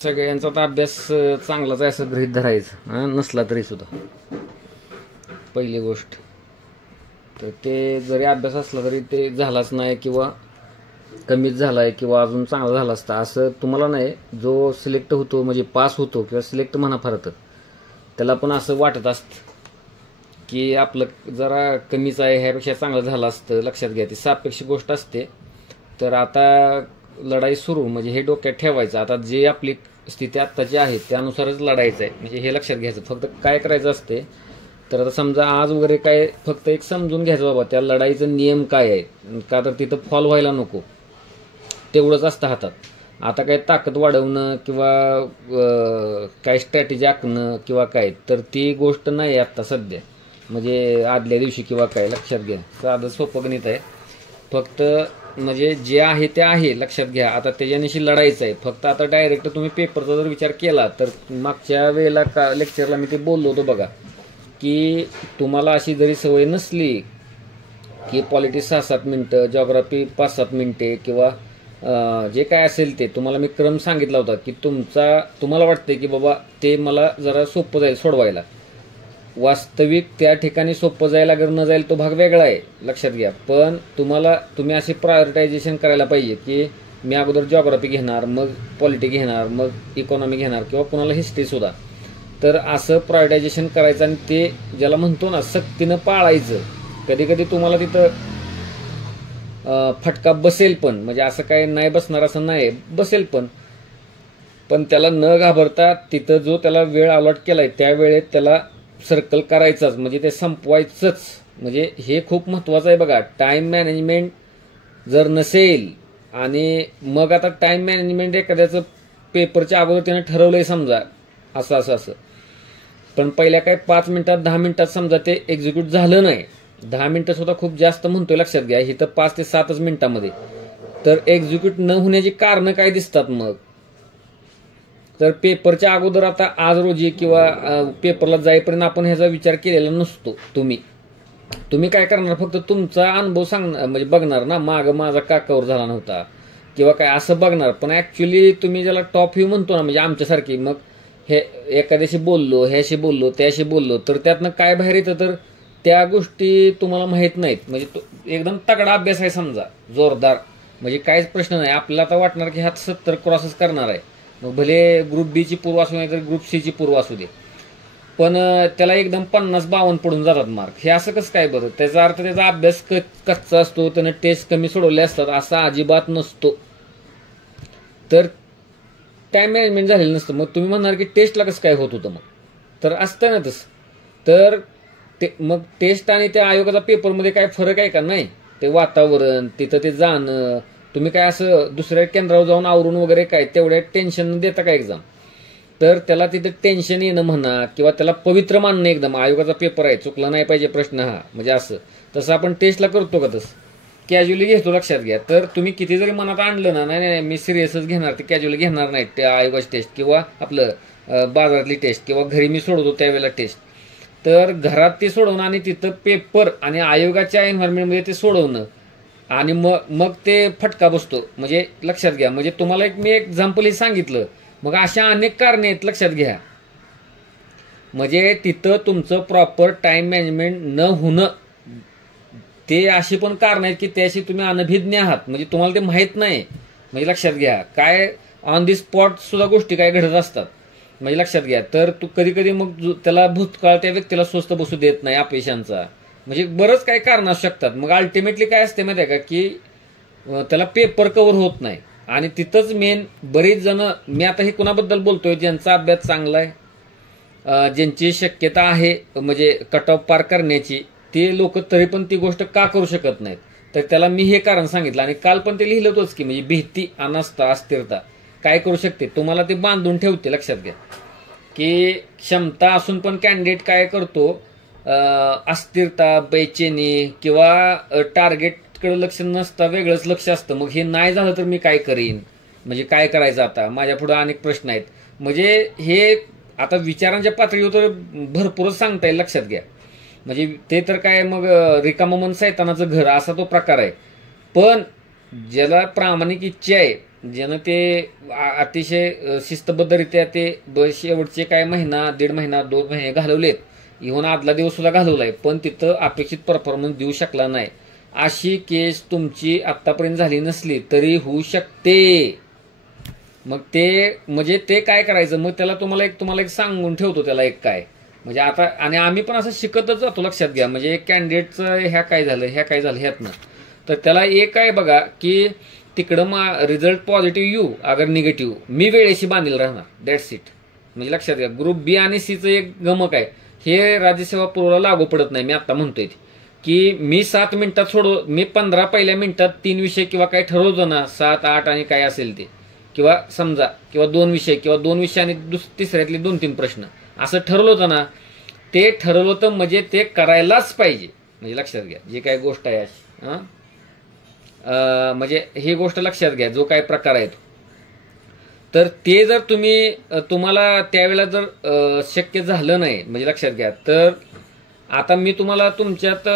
सगळ्यांचा तर अभ्यास चांगलाच आहे असं गृहीत धरायचं नसला तरी सुद्धा पहिली गोष्ट तर ते जरी अभ्यास असला तरी ते झालाच नाही किंवा कमीच झाला आहे किंवा अजून चांगला झाला असता असं तुम्हाला नाही. जो सिलेक्ट होतो म्हणजे पास होतो किंवा सिलेक्ट म्हणा फार तर त्याला पण असं वाटत असतं की आपलं जरा कमीच आहे, ह्यापेक्षा चांगलं झालं असतं. लक्षात घ्या, ती सापेक्ष गोष्ट असते. तर आता लढाई सुरू म्हणजे हे डोक्यात ठेवायचं. आता जे आपली स्थिती आत्ताची आहे त्यानुसारच लढायचं आहे म्हणजे हे लक्षात घ्यायचं. फक्त काय करायचं असते तर आता समजा आज वगैरे काय फक्त एक समजून घ्यायचं बाबा त्या लढाईचं नियम काय आहे, का तर तिथं फॉल व्हायला नको, तेवढंच असतं हातात. आता काय ताकद वाढवणं किंवा काय स्ट्रॅटेजी आखणं किंवा काय तर ती गोष्ट नाही आत्ता सध्या, म्हणजे आदल्या दिवशी किंवा काय. लक्षात घ्या, साधं सोपं गणित आहे. फक्त म्हणजे जे आहे ते आहे, लक्षात घ्या. आता त्याच्यानिशी लढायचं आहे. फक्त आता डायरेक्ट तुम्ही पेपरचा जर विचार केला तर मागच्या वेळेला का लेक्चरला मी ते बोललो होतो बघा, की तुम्हाला अशी जरी सवय नसली की पॉलिटिक्स 6-7 मिनटं, जॉग्राफी 5-7 मिनिटे किंवा जे काय असेल ते तुम्हाला मी क्रम सांगितला होता की तुम्हाला वाटते की बाबा ते मला जरा सोपं जाईल सोडवायला. वास्तविक त्या ठिकाणी सोपं जायला अगर न जाईल तो भाग वेगळा आहे, लक्षात घ्या. पण तुम्ही असे प्रायोरिटायझेशन करायला पाहिजे की मी अगोदर जॉग्राफी घेणार, मग पॉलिटी घेणार, मग इकॉनॉमी घेणार किंवा कुणाला हिस्ट्री सुद्धा. तर असं प्रायोरिटायझेशन करायचं आणि ते ज्याला म्हणतो ना सक्तीनं पाळायचं. कधी कधी तुम्हाला तिथं फटका बसेल पण, म्हणजे असं काय नाही बसणार असं नाही, बसेल पण त्याला न घाबरता तिथं जो त्याला वेळ अलॉट केलाय त्या वेळेत त्याला सर्कल करायचाच, म्हणजे ते संपवायचंच. म्हणजे हे खूप महत्वाचं आहे बघा. टाइम मॅनेजमेंट जर नसेल आणि मग आता टाइम मॅनेजमेंट एखाद्याचं पेपरच्या अगोदर त्यानं ठरवलंय समजा असं पण पहिल्या काय 5 मिनिटात 10 मिनिटात समजा ते एक्झिक्यूट झालं नाही. 10 मिनिटं सुद्धा खूप जास्त म्हणतोय, लक्षात घ्या. इथं 5 ते 7 मिनिटांमध्ये तर एक्झिक्यूट न होण्याची कारणं काय दिसतात मग. तर पेपरच्या अगोदर आता आज रोजी किंवा पेपरला जाईपर्यंत आपण ह्याचा विचार केलेला नसतो. तुम्ही काय करणार, फक्त तुमचा अनुभव सांगणार म्हणजे बघणार ना, माग माझा का कव्हर झाला नव्हता किंवा काय असं बघणार. पण ऍक्च्युली तुम्ही ज्याला टॉप व्ह्यू म्हणतो ना, म्हणजे आमच्यासारखी, मग हे एखाद्याशी बोललो, ह्याशी बोललो, त्याशी बोललो, तर त्यातनं काय बाहेर येतं तर त्या गोष्टी तुम्हाला माहीत नाहीत. म्हणजे तो एकदम तगडा अभ्यास आहे समजा, जोरदार, म्हणजे काहीच प्रश्न नाही. आपल्याला आता वाटणार की ह्यात 70 क्रॉसेस करणार आहे, मग भले ग्रुप बी ची पूर्व असू नाही तर ग्रुप सी ची पूर्व असू दे, पण त्याला एकदम 50-52 पडून जातात मार्क. हे असं कसं काय बरं? त्याचा अर्थ त्याचा अभ्यास कच्चा असतो, त्यानं टेस्ट कमी सोडवले असतात असा अजिबात नसतो. तर टाइम मॅनेजमेंट झालेलं नसतं. मग तुम्ही म्हणणार की टेस्टला कसं काय होत होतं, मग तर असतं ना तसं. तर ते मग टेस्ट आणि त्या आयोगाचा पेपरमध्ये काय फरक आहे का? नाही. ते वातावरण, तिथं ते जाणं, तुम्ही काय असं दुसऱ्या केंद्रावर जाऊन आवरून वगैरे काय तेवढ्या टेन्शन देता का एक्झाम? तर त्याला तिथं टेन्शन येणं म्हणा किंवा त्याला पवित्र मानणं, एकदम आयोगाचा पेपर आहे, चुकला नाही पाहिजे प्रश्न हा, म्हणजे असं. तसं आपण टेस्टला करतो का? तसं कॅज्युअली घेतो, लक्षात घ्या. तर तुम्ही किती जरी मनात आणलं ना, नाही मी सिरियसच घेणार, ते कॅज्युअली घेणार नाही त्या आयोगाची टेस्ट किंवा आपलं बाजारातली टेस्ट किंवा घरी मी सोडवतो त्यावेळेला टेस्ट, तर घरात ते सोडवणं आणि तिथं पेपर आणि आयोगाच्या एन्व्हायरमेंटमध्ये ते सोडवणं आणि मग ते फटका बसतो. म्हणजे लक्षात घ्या, म्हणजे तुम्हाला मी एक्झाम्पल सांगितलं. मग अशा अनेक कारणे आहेत, लक्षात घ्या. म्हणजे तिथं तुमचं प्रॉपर टाइम मॅनेजमेंट न होणं, ते अशी पण कारण आहेत की त्याशी तुम्ही अनभिज्ञ आहात, म्हणजे तुम्हाला ते माहीत नाही. म्हणजे लक्षात घ्या, काय ऑन दी स्पॉट सुद्धा गोष्टी काय घडत असतात, म्हणजे लक्षात घ्या. तर तू कधी कधी मग त्याला भूतकाळ त्या व्यक्तीला स्वस्त बसू देत नाही अपयशांचा, म्हणजे बरंच काही कारण असू शकतात. मग अल्टिमेटली काय असते माहिती आहे का, की त्याला पेपर कव्हर होत नाही. आणि तिथंच मेन बरीच जण, मी आता हे कुणाबद्दल बोलतोय, ज्यांचा अभ्यास चांगला आहे, ज्यांची शक्यता आहे म्हणजे कट ऑफ पार करण्याची, ते लोक तरी पण ती गोष्ट का करू शकत नाहीत. तर त्याला मी हे कारण सांगितलं आणि काल पण ते लिहिलं होतंच की म्हणजे भीती, अनास्था, अस्थिरता काय करू शकते, तुम्हाला ते बांधून ठेवते. लक्षात घ्या की क्षमता असून पण कॅन्डिडेट काय करतो, अस्थिरता, बेचैनी किंवा टार्गेटकडे लक्ष नसता वेगळंच लक्ष असतं. मग हे नाही झालं तर मी काय करीन, म्हणजे काय करायचं आता, माझ्या पुढे अनेक प्रश्न आहेत. म्हणजे हे आता विचारांच्या पातळीवर तर भरपूरच सांगता येईल, लक्षात घ्या. म्हणजे ते तर काय मग रिकामं मन सैतानाचं घर असा तो प्रकार आहे. पण ज्याला प्रामाणिक इच्छा आहे ज्यानं ते अतिशय शिस्तबद्धरित्या ते शेवटचे काय महिना, 1.5 महिना, 2 महिने घालवलेत, इव्हन आदला दिवस सुद्धा घालवलाय, पण तिथं अपेक्षित परफॉर्मन्स देऊ शकला नाही, अशी केस तुमची आतापर्यंत झाली नसली तरी होऊ शकते. मग ते म्हणजे ते काय करायचं, मग त्याला तुम्हाला एक सांगून ठेवतो त्याला एक काय, म्हणजे आता आणि आम्ही पण असं शिकतच जातो, लक्षात घ्या. म्हणजे एक कॅन्डिडेटचं ह्या काय झालं ह्यातनं, तर त्याला एक आहे बघा की तिकडं रिझल्ट पॉझिटिव्ह येऊ अगर निगेटिव्ह, मी वेळेशी बांधील राहणार, दॅट्स इट. म्हणजे लक्षात घ्या, ग्रुप बी आणि सीचं एक गमक आहे, हे राज्यसेवा पूर्वला लागू पडत नाही. मी आता म्हणतोय की मी 7 मिनिटात मी 15 पहिल्या मिनिटात 3 विषय किंवा काय ठरवतो ना, 7, 8 आणि काय असेल ते, किंवा समजा 2 विषय किंवा 2 विषय आणि तिसऱ्यातले 2-3 प्रश्न असं ठरवलं होतं ना, ते ठरवलं होतं म्हणजे ते करायलाच पाहिजे. म्हणजे लक्षात घ्या, जे काय गोष्ट आहे अशी म्हणजे ही गोष्ट लक्षात घ्या, जो काय प्रकार आहे तर ते जर तुम्हाला त्यावेळेला जर शक्य झालं नाही, म्हणजे लक्षात घ्या, तर आता मी तुम्हाला तुमच्यात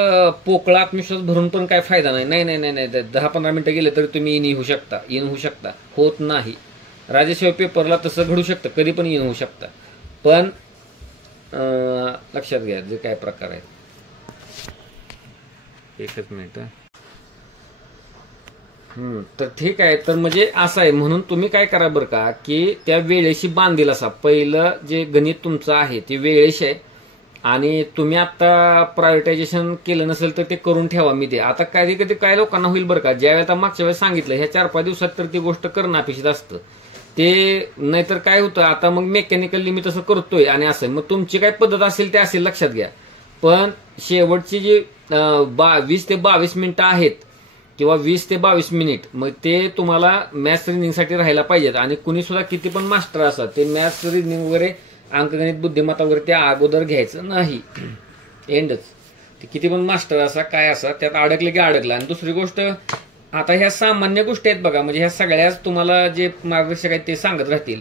पोकळा आत्मविश्वास भरून पण काय फायदा नाही. 10-15 मिनिटं गेले तरी तुम्ही इन होऊ शकता, होत नाही. राज्यसेवा पेपरला तसं घडू शकतं, कधी पण इन होऊ शकता, पण लक्षात घ्या जे काय प्रकार आहे. एकच मिनिट. तर ठीक आहे, तर म्हणजे असं आहे, म्हणून तुम्ही काय करा बरं का, की त्या वेळेशी बांधील असा. पहिलं जे गणित तुमचं आहे ते वेळेशी आहे, आणि तुम्ही आता प्रायोरिटायझेशन केलं नसेल तर ते करून ठेवा. मी ते आता कधी कधी काय लोकांना होईल बरं का, ज्यावेळेला आता मागच्या वेळेस सांगितलं ह्या 4-5 दिवसात तर ती गोष्ट करणं अपेक्षित असतं, ते नाहीतर काय होतं, आता मग मेकॅनिकली मी तसं करतोय आणि असं, मग तुमची काय पद्धत असेल ते असेल, लक्षात घ्या. पण शेवटची जी 20 ते 22 मिनिटं आहेत किंवा 20 ते 22 मिनिट, मग ते तुम्हाला मॅथ्स रिजनिंगसाठी राहायला पाहिजेत. आणि कुणी सुद्धा किती पण मास्टर असतात, ते मॅथ्स रिजनिंग वगैरे अंकगणित बुद्धिमत्ता वगैरे त्या अगोदर घ्यायचं नाही, एंडच. ते किती पण मास्टर असा काय असा, त्यात अडकले की अडकला. आणि दुसरी गोष्ट, आता ह्या सामान्य गोष्टी आहेत बघा, म्हणजे ह्या सगळ्याच तुम्हाला जे मार्गदर्शक आहेत ते सांगत राहतील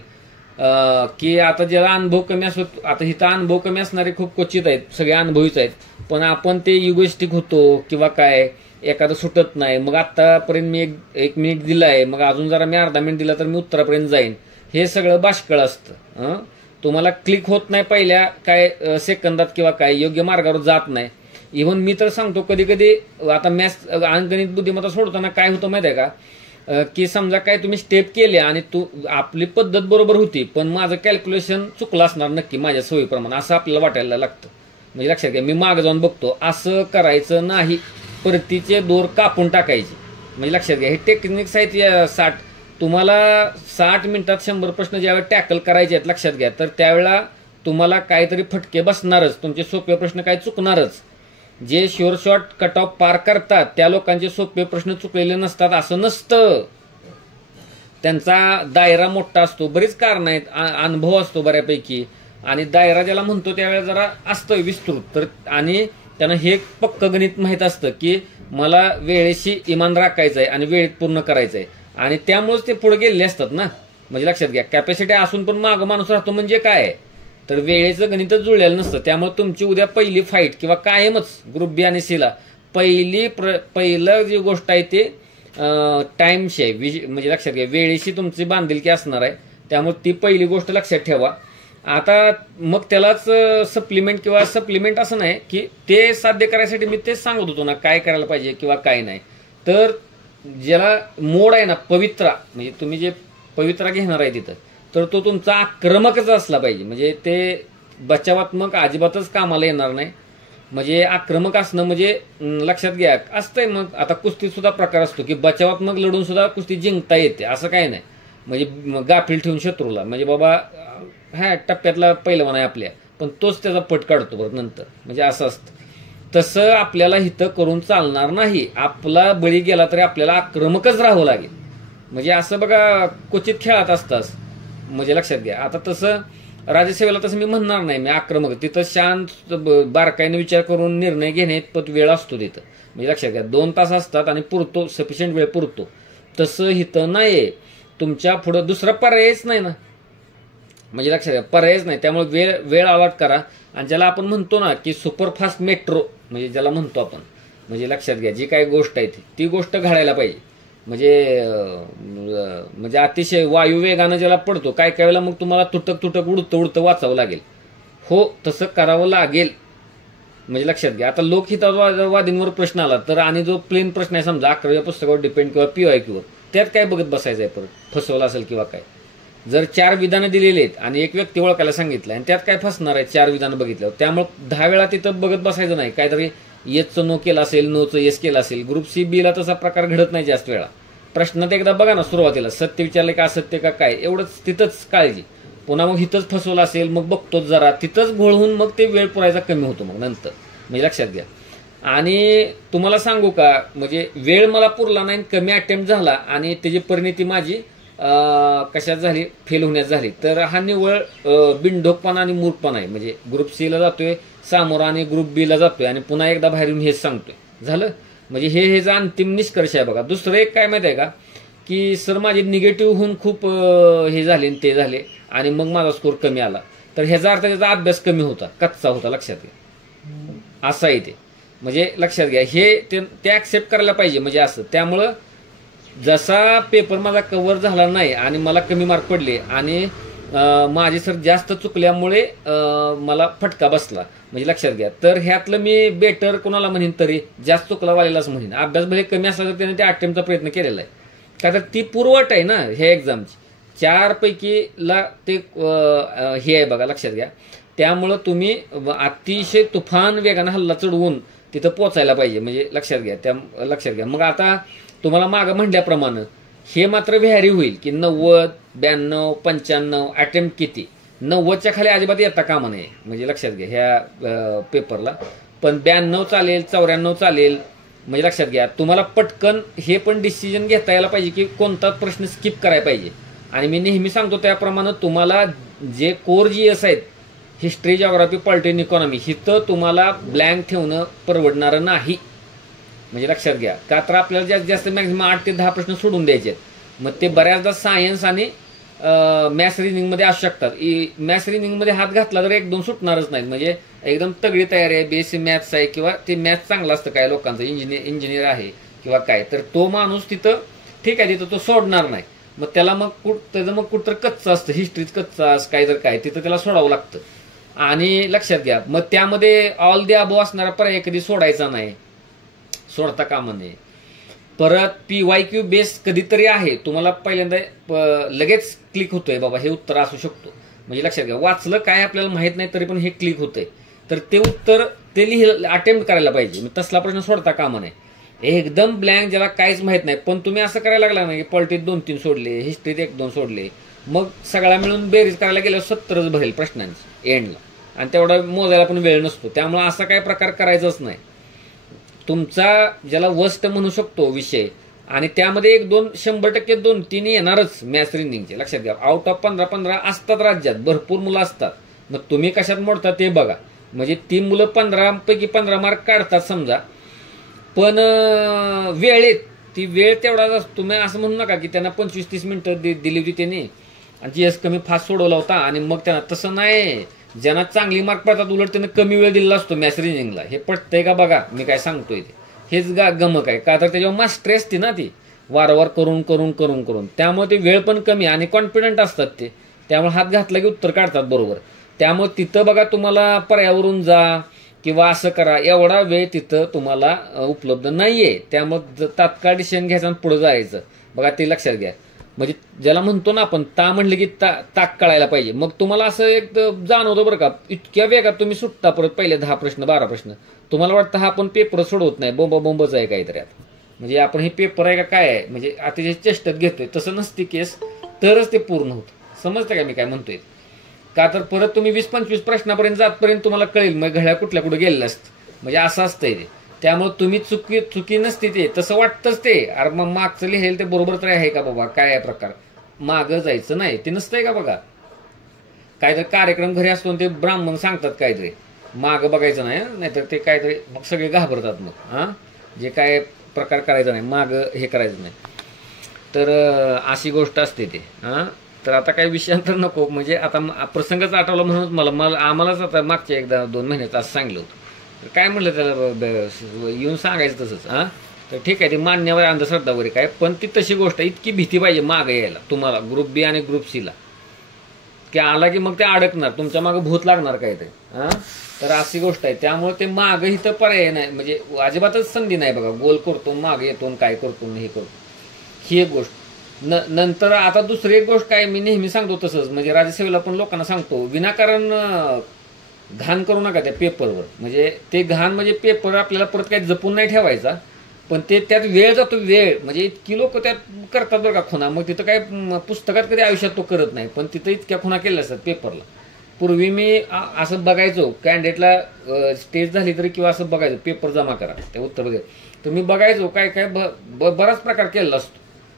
की आता ज्याला अनुभव कमी असतो, आता इथं अनुभव कमी असणारे खूप क्वचित आहेत, सगळे अनुभवीच आहेत, पण आपण ते युगोइस्टिक होतो किंवा काय, एखादं सुटत नाही, मग आतापर्यंत मी एक मिनिट दिलाय, मग अजून जरा मी अर्धा मिनिट दिला तर मी उत्तरापर्यंत जाईन, हे सगळं बाष्कळ असतं. तुम्हाला क्लिक होत नाही पहिल्या काय सेकंदात किंवा काय योग्य मार्गावर जात नाही. इव्हन मी तर सांगतो कधी कधी आता मॅथ्स अंकगणित बुद्धिमत्ता सोडताना काय होतं माहिती आहे का, की समजा काय तुम्ही स्टेप केले आणि आपली पद्धत बरोबर होती, पण माझं कॅल्क्युलेशन चुकलं असणार नक्की माझ्या सोयीप्रमाणे, असं आपल्याला वाटायला लागतं. म्हणजे लक्षात घ्या, मी मागे जाऊन बघतो, असं करायचं नाही, परतीचे दोर कापून टाकायचे. म्हणजे लक्षात घ्या, हे टेक्निक्स आहेत. तुम्हाला 60 मिनिटात 100 प्रश्न ज्यावेळेला टॅकल करायचे आहेत, लक्षात घ्या, तर त्यावेळेला तुम्हाला काहीतरी फटके बसणारच, तुमचे सोपे प्रश्न काय चुकणारच. जे शुअर शॉर्ट कट ऑफ पार करतात त्या लोकांचे सोपे प्रश्न चुकलेले नसतात असं नसतं. त्यांचा दायरा मोठा असतो, बरीच कारण आहेत, अनुभव असतो बऱ्यापैकी, आणि दायरा ज्याला म्हणतो त्यावेळेला जरा असतं विस्तृत. तर आणि त्यांना हे पक्क गणित माहीत असतं की मला वेळेशी इमान राखायचं आहे आणि वेळेत पूर्ण करायचं आहे, आणि त्यामुळेच ते पुढे गेलेले असतात ना. म्हणजे लक्षात घ्या, कॅपॅसिटी असून पण मागं माणूस राहतो म्हणजे काय, तर वेळेचं गणितच जुळलेलं नसतं. त्यामुळे तुमची उद्या पहिली फाईट किंवा कायमच ग्रुप बी आणि सीला पहिलं जी गोष्ट आहे ते टाइमशी, म्हणजे लक्षात घ्या, वेळेशी तुमची बांधिलकी असणार आहे. त्यामुळे ती पहिली गोष्ट लक्षात ठेवा. आता मग त्यालाच सप्लिमेंट असं नाही की ते साध्य करायसाठी मी तेच सांगत होतो ना काय करायला पाहिजे किंवा काय नाही. तर ज्याला मोड आहे ना पवित्रा, म्हणजे तुम्ही जे पवित्रा घेणार आहे तिथं, तर तो तुमचा आक्रमकच असला पाहिजे. म्हणजे ते बचावात्मक अजिबातच कामाला येणार नाही. म्हणजे आक्रमक असणं म्हणजे लक्षात घ्या असतंय. मग आता कुस्तीत सुद्धा प्रकार असतो की बचावात्मक लढून सुद्धा कुस्ती जिंकता येते, असं काही नाही. म्हणजे गाफील ठेवून शत्रूला, म्हणजे बाबा हा टप्प्यातला पहिलवान आहे आपल्या, पण तोच त्याचा पट काढतो बरं नंतर, म्हणजे असं असतं. तसं आपल्याला हिथं करून चालणार नाही. आपला बळी गेला तरी आपल्याला आक्रमकच राहावं लागेल. म्हणजे असं बघा क्वचित खेळात असतास, म्हणजे लक्षात घ्या. आता तसं राज्यसेवेला तसं मी म्हणणार नाही मी आक्रमक, तिथं शांत बारकाईने विचार करून निर्णय घेण्यात वेळ असतो तिथं. म्हणजे लक्षात घ्या 2 तास असतात आणि पुरतो, सफिशियंट वेळ पुरतो. तसं हिथं नाही, तुमच्या पुढं दुसरा पर्यायच नाही ना. म्हणजे लक्षात घ्या पर्यायच नाही. त्यामुळे वेळ अलॉट करा. आणि ज्याला आपण म्हणतो ना की सुपरफास्ट मेट्रो, म्हणजे ज्याला म्हणतो आपण, म्हणजे लक्षात घ्या जी काही गोष्ट आहे ती गोष्ट घडायला पाहिजे. म्हणजे अतिशय वायू वेगानं ज्याला पडतो, काय काय वेळेला मग तुम्हाला तुटक तुटक उडतं उडतं वाचावं लागेल. हो, तसं करावं लागेल. म्हणजे लक्षात घ्या. आता लोकहितवादींवर प्रश्न आला तर, आणि जो प्लेन प्रश्न आहे समजा 11व्या पुस्तकावर डिपेंड किंवा PYQ, त्यात काय बघत बसायचं आहे, परत फसवलं असेल किंवा काय. जर 4 विधानं दिलेली आहेत आणि एक व्यक्ती ओळखायला सांगितलं आणि त्यात काय फसणार आहे 4 विधानं बघितल्यावर, त्यामुळे 10 वेळा तिथं बघत बसायचं नाही. काहीतरी येसचं नो केलं असेल, नोचं येस केलं असेल. ग्रुप C-B ला तसा प्रकार घडत नाही जास्त वेळा. प्रश्नात एकदा बघा ना सुरुवातीला, सत्य विचारलं का असत्य का काय, एवढंच तिथंच काळजी. पुन्हा मग इथंच फसवलं असेल, मग बघतोच जरा, तिथंच घोळ होऊन मग ते वेळ पुरायचा कमी होतो मग नंतर. म्हणजे लक्षात घ्या. आणि तुम्हाला सांगू का, म्हणजे वेळ मला पुरला नाही, कमी अटेम्प्ट झाला आणि त्याची परिणिती माझी कशात झाली, फेल होण्यात झाली. तर हा निव्वळ बिनढोकपणा आणि मूर्खपणा आहे. म्हणजे ग्रुप C ला जातोय सामोरा आणि ग्रुप B ला जातोय आणि पुन्हा एकदा बाहेर येऊन हेच सांगतोय. झालं म्हणजे हेचा अंतिम निष्कर्ष आहे बघा. दुसरं एक काय माहिती आहे का, की सर माझे निगेटिव्ह होऊन खूप हे झाले ते झाले आणि मग माझा स्कोर कमी आला. तर ह्याचा अर्थ त्याचा अभ्यास कमी होता, कच्चा होता. लक्षात घ्या, असं आहे ते. म्हणजे लक्षात घ्या, हे ते ऍक्सेप्ट करायला पाहिजे. म्हणजे असं, त्यामुळं जसा पेपर माझा कव्हर झाला नाही आणि मला कमी मार्क पडले आणि माझे सर जास्त चुकल्यामुळे मला फटका बसला. म्हणजे लक्षात घ्या. तर ह्यातलं मी बेटर कोणाला म्हणेन, तरी जास्त चुकला वालेलाच म्हणेन. अभ्यास भले कमी असला तर त्याने त्या अटेम्प्टचा प्रयत्न केलेला आहे. का तर ती पूर्वट आहे ना ह्या एक्झामची. 4 पैकीला ते हे आहे बघा, लक्षात घ्या. त्यामुळं तुम्ही अतिशय तुफान वेगानं हल्ला चढवून तिथं पोचायला पाहिजे. म्हणजे लक्षात घ्या, लक्षात घ्या. मग आता तुम्हाला मागं म्हटल्याप्रमाणे हे मात्र व्हॅरी होईल की 90, 92, 95 अटेम्प्ट किती. 90च्या खाली अजिबात येता कामा नये. म्हणजे लक्षात घ्या ह्या पेपरला. पण 92 चालेल, 94 चालेल. म्हणजे लक्षात घ्या, तुम्हाला पटकन हे पण डिसिजन घेता यायला पाहिजे की कोणताच प्रश्न स्किप करायला पाहिजे. आणि मी नेहमी सांगतो त्याप्रमाणे तुम्हाला जे कोर GS आहेत, हिस्ट्री, जॉग्राफी, पॉलिटिकल, इकॉनॉमी, हिथं तुम्हाला ब्लँक ठेवणं परवडणारं नाही. म्हणजे लक्षात घ्या, का तर आपल्याला जास्तीत जास्त मॅक्झिमम 8 ते 10 प्रश्न सोडून द्यायचे आहेत. मग ते बऱ्याचदा सायन्स आणि मॅथ्स रिजनिंगमध्ये असू शकतात. मॅथ्स रिजनिंगमध्ये हात घातला तर 1-2 सुटणारच नाहीत. म्हणजे एकदम तगडी तयारी आहे, BSc मॅथ्स आहे किंवा ते मॅथ्स चांगलं असतं काय लोकांचं, इंजिनियर आहे किंवा काय, तर तो माणूस तिथं ठीक आहे, तिथं तो सोडणार नाही. मग त्याला त्याचं मग कुठं कच्चं असतं, हिस्ट्रीच कच्चा काय तर काय, तिथं त्याला सोडावं लागतं. आणि लक्षात घ्या, मग त्यामध्ये ऑल द अबोव असणारा पर्याय कधी सोडायचा नाही, सोडता कामा नये. परत PYQ बेस कधीतरी आहे, तुम्हाला पहिल्यांदा लगेच क्लिक होतोय बाबा हे उत्तर असू शकतो. म्हणजे लक्षात घ्या, वाचलं काय आपल्याला माहित नाही तरी पण हे क्लिक होतंय, तर ते उत्तर ते अटेम्प्ट करायला पाहिजे. तसला प्रश्न सोडता कामा नये. एकदम ब्लँक ज्याला काहीच माहित नाही, पण तुम्ही असं करायला लागला नाही की पॉलिटिक्स 2-3 सोडले, हिस्ट्रीत 1-2 सोडले, मग सगळा मिळून बेरीज करायला गेल्यावर 70च भरेल प्रश्नांची एंडला, आणि तेवढा मोजायला पण वेळ नसतो. त्यामुळे असा काही प्रकार करायचाच नाही. तुमचा ज्याला वर्स्ट म्हणू शकतो विषय, आणि त्यामध्ये 1-2 100% 2-3 येणारच मॅथ्स रिजनिंगचे. लक्षात घ्या, आउट ऑफ 15 असतात राज्यात, भरपूर मुलं असतात. मग तुम्ही कशात मोडता ते बघा. म्हणजे ती मुलं 15 पैकी 15 मार्क काढतात समजा, पण वेळेत ती वेळ तेवढाच असतो. तुम्ही असं म्हणू नका की त्यांना 25-30 मिनिटं दिली होती त्यांनी आणि GS कमी फास्ट सोडवला होता आणि मग त्यांना, तसं नाही. ज्यांना चांगली मार्क पडतात उलट त्यानं कमी वेळ दिलेला असतो मॅथ्स रिजनिंगला. हे पटतंय का बघा मी काय सांगतोय ते. हेच गमक आहे, का तर त्याच्यावर मास्टरी असते ना ती, वारंवार करून करून करून करून. त्यामुळे ते वेळ पण कमी आणि कॉन्फिडंट असतात ते, त्यामुळे हात घातला की उत्तर काढतात बरोबर. त्यामुळे तिथं बघा तुम्हाला पर्यावरून जा किंवा असं करा, एवढा वेळ तिथं तुम्हाला उपलब्ध नाहीये. त्यामुळे तात्काळ डिसिजन घ्यायचं आणि पुढे जायचं बघा, ते लक्षात घ्या. म्हणजे ज्याला म्हणतो ना आपण म्हणलं की ताक कळायला पाहिजे. मग तुम्हाला असं एक जाणवतं बरं का, इतक्या वेगात तुम्ही सुटता परत पहिले 10 प्रश्न 12 प्रश्न, तुम्हाला वाटतं हा आपण पेपर सोडवत नाही, बोंबच आहे काहीतरी आता. म्हणजे आपण हे पेपर आहे का काय आहे, म्हणजे अतिशय चेष्टत घेतोय, तसं नसते केस, तरच ते पूर्ण होतं. समजतं का मी काय म्हणतोय? का तर परत तुम्ही 20-25 प्रश्नापर्यंत जातपर्यंत तुम्हाला कळेल मग घड्याळ कुठल्या कुठे गेलेलं असतं. म्हणजे असं असतंय ते. त्यामुळे तुम्ही चुकी नसते ते, तसं वाटतंच ते. अरे मग मागचं लिहेल ते बरोबर तर आहे का बाबा, काय आहे प्रकार, मागं जायचं नाही ते नसतंय का बघा. काहीतरी कार्यक्रम घरी असतो ते ब्राह्मण सांगतात काहीतरी, मागं बघायचं नाही, नाहीतर ते काहीतरी मग सगळे घाबरतात. मग जे काय प्रकार करायचा नाही, मागं हे करायचं नाही. तर अशी गोष्ट असते ते. तर आता काही विषयांतर नको, म्हणजे आता प्रसंगच आठवला म्हणून आम्हालाच आता मागच्या 1-2 महिन्यात असं सांगितलं होतं. काय म्हणलं त्याला, येऊन सांगायचं तसंच. तर ठीक आहे, ते मान्यवर अंधश्रद्धा वगैरे काय, पण ती तशी गोष्ट इतकी भीती पाहिजे मागे यायला तुम्हाला ग्रुप बी आणि ग्रुप सीला, की आला की मग ते अडकणार, तुमच्या मागे भूत लागणार काय ते. तर अशी गोष्ट आहे. त्यामुळे ते मागं इथं पर्याय नाही, म्हणजे अजिबातच संधी नाही बघा. गोल करतो, मागे येतो, काय करतो, हे करतो, ही एक गोष्ट. नंतर आता दुसरी एक गोष्ट काय, मी नेहमी सांगतो तसंच, म्हणजे राज्यसेवेला पण लोकांना सांगतो, विनाकारण घाण करू नका त्या पेपरवर. म्हणजे ते घाण म्हणजे पेपर आपल्याला परत काही जपून नाही ठेवायचा, पण ते त्यात वेळ जातो, वेळ म्हणजे इतकी लोक त्यात करतात बरं का खुणा. मग तिथं काय पुस्तकात कधी आयुष्यात तो करत नाही, पण तिथं इतक्या खुणा केल्या असतात पेपरला. पूर्वी मी असं बघायचो, कॅन्डिडेटला स्टेज झाली तरी किंवा असं बघायचो, पेपर जमा करा त्या उत्तर वगैरे, तर मी बघायचो काय काय बराच प्रकार केलेला असतो.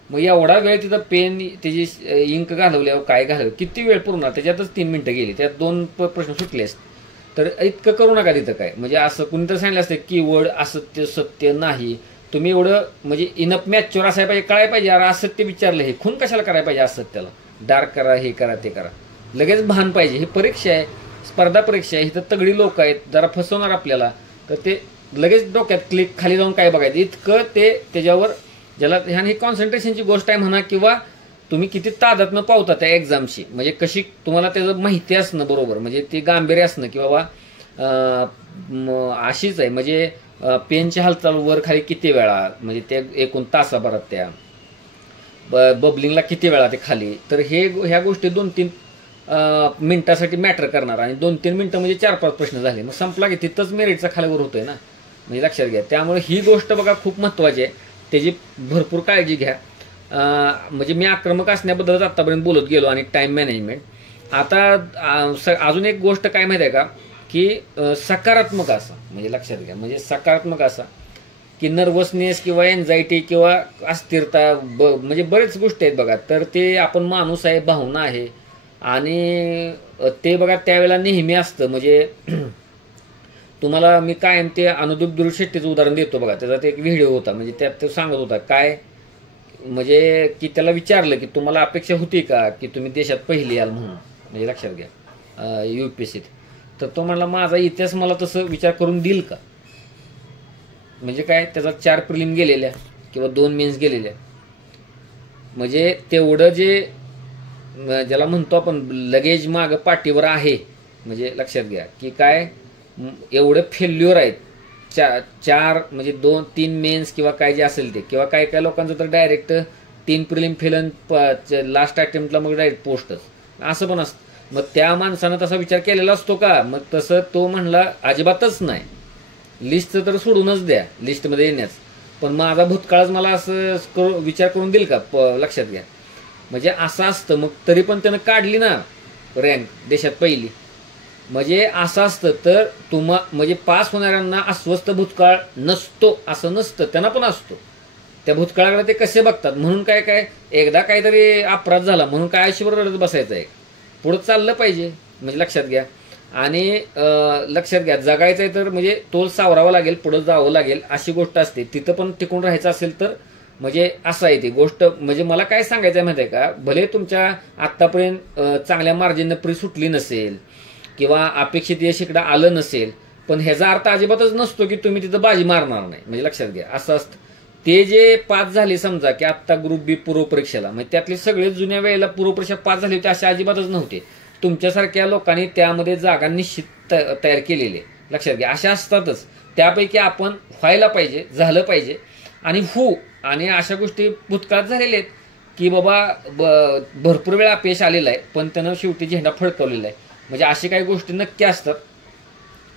मग एवढा वेळ तिथं पेन त्याची इंक घालवल्यावर काय घालवलं, किती वेळ पूर्ण, त्याच्यातच 3 मिनिटं गेली, त्यात 2 प्रश्न सुटले असते. तर इतकं करू नका तिथं काय. म्हणजे असं कुणीतरी सांगितलं असतं कीवर्ड असत्य सत्य नाही, तुम्ही एवढं म्हणजे इनप मॅच्युअर असायला पाहिजे, कळायला पाहिजे यार असत्य विचारलं, हे खून कशाला करायला पाहिजे असत्याला, डार्क करा, हे करा, ते करा, लगेच भान पाहिजे. ही परीक्षा आहे, स्पर्धा परीक्षा आहे, इथं तगडी लोक आहेत, जरा फसवणार आपल्याला, तर ते लगेच डोक्यात क्लिक, खाली जाऊन काय बघायचं, इतकं ते त्याच्यावर ज्याला ह्याने कॉन्सन्ट्रेशनची गोष्ट आहे म्हणा, किंवा तुम्ही किती तादात्म्य पावता त्या एक्झामशी, म्हणजे कशी तुम्हाला त्याचं माहिती असणं बरोबर, म्हणजे ती गांभीर्य असणं, की बाबा अशीच आहे, म्हणजे पेनची हालचाल वर खाली किती वेळा, म्हणजे त्या एकूण तासाभरात त्या बबलिंगला किती वेळा ते खाली, तर ह्या गोष्टी 2-3 मिनिटासाठी मॅटर करणार, आणि 2-3 मिनिटं म्हणजे 4-5 प्रश्न झाले, मग संपला की तिथंच मेरिटचा खालीवर होतोय ना, म्हणजे लक्षात घ्या. त्यामुळे ही गोष्ट बघा खूप महत्त्वाची आहे, त्याची भरपूर काळजी घ्या. म्हणजे मी आक्रमक असण्याबद्दलच आत्तापर्यंत बोलत गेलो, आणि टाईम मॅनेजमेंट. आता अजून एक गोष्ट काय माहिती आहे का, की सकारात्मक असा, म्हणजे लक्षात घ्या, म्हणजे सकारात्मक असा, की नर्वसनेस किंवा एन्झायटी किंवा अस्थिरता म्हणजे बरेच गोष्टी आहेत बघा. तर ते आपण माणूस आहे, भावना आहे, आणि ते बघा त्यावेळेला नेहमी असतं. म्हणजे तुम्हाला मी कायम ते अनुदीप दुर्ग शेट्टीचं उदाहरण देतो बघा. त्याचा ते एक व्हिडिओ होता, म्हणजे त्यात तो सांगत होता काय, म्हणजे की त्याला विचारलं की तुम्हाला अपेक्षा होती का की तुम्ही देशात पहिली याल म्हणून, म्हणजे लक्षात घ्या UPSCत. तर तो म्हणला माझा इतिहास मला तसं विचार करून देईल का. म्हणजे काय, त्याचा 4 प्रिलिम गेलेल्या किंवा 2 मेन्स गेलेल्या, म्हणजे तेवढं जे ज्याला म्हणतो आपण लगेज मागं पाठीवर आहे, म्हणजे लक्षात घ्या की काय एवढं फेल्युअर आहेत. 4 म्हणजे 2-3 मेन्स किंवा काय जे असेल ते, किंवा काय काय लोकांचं तर डायरेक्ट 3 प्रिलिम फेलन लास्ट अटेम्प्टला मग डायरेक्ट पोस्टच, असं पण असतं. मग त्या माणसानं तसा विचार केलेला असतो का, मग तसं तो म्हणला अजिबातच नाही, लिस्टचं तर सोडूनच द्या लिस्टमध्ये येण्यास, पण माझा भूतकाळच मला असं विचार करून देईल का, लक्षात घ्या. म्हणजे असं असतं. मग तरी पण त्यानं काढली ना रँक देशात पहिली, म्हणजे असं असतं. तर म्हणजे पास होणाऱ्यांना अस्वस्थ भूतकाळ नसतो असं नसतं, त्यांना पण असतो. त्या भूतकाळाकडे ते कसे बघतात, म्हणून काय एकदा काहीतरी अपराध झाला म्हणून काय आयुष्यभर रडत बसायचं आहे, पुढं चाललं पाहिजे, म्हणजे लक्षात घ्या. आणि लक्षात घ्या जगायचं आहे तर म्हणजे तोल सावरावा लागेल, पुढं जावं लागेल, अशी गोष्ट असते. तिथं पण टिकून राहायचं असेल तर म्हणजे असं आहे ती गोष्ट. म्हणजे मला काय सांगायचं आहे माहिती आहे का, भले तुमच्या आत्तापर्यंत चांगल्या मार्जिननं प्री सुटली नसेल किंवा अपेक्षित यश इकडं आलं नसेल, पण ह्याचा अर्थ अजिबातच नसतो की तुम्ही तिथं बाजी मारणार नाही, म्हणजे लक्षात घ्या. असं असतं. ते जे पास झाले समजा की आत्ता ग्रुप बी पूर्वपरीक्षेला, म्हणजे त्यातले सगळे जुन्या वेळेला पूर्वपरीक्षा पास झाले होते असे अजिबातच नव्हते. तुमच्यासारख्या लोकांनी त्यामध्ये जागा निश्चित तयार केलेली, लक्षात घ्या. अशा असतातच, त्यापैकी आपण व्हायला पाहिजे, झालं पाहिजे. आणि अशा गोष्टी भूतकाळात झालेल्या आहेत की बाबा भरपूर वेळा अपयश आलेलं आहे, पण त्यानं शेवटी झेंडा फडकवलेला आहे. म्हणजे अशी काही गोष्टी नक्की असतात,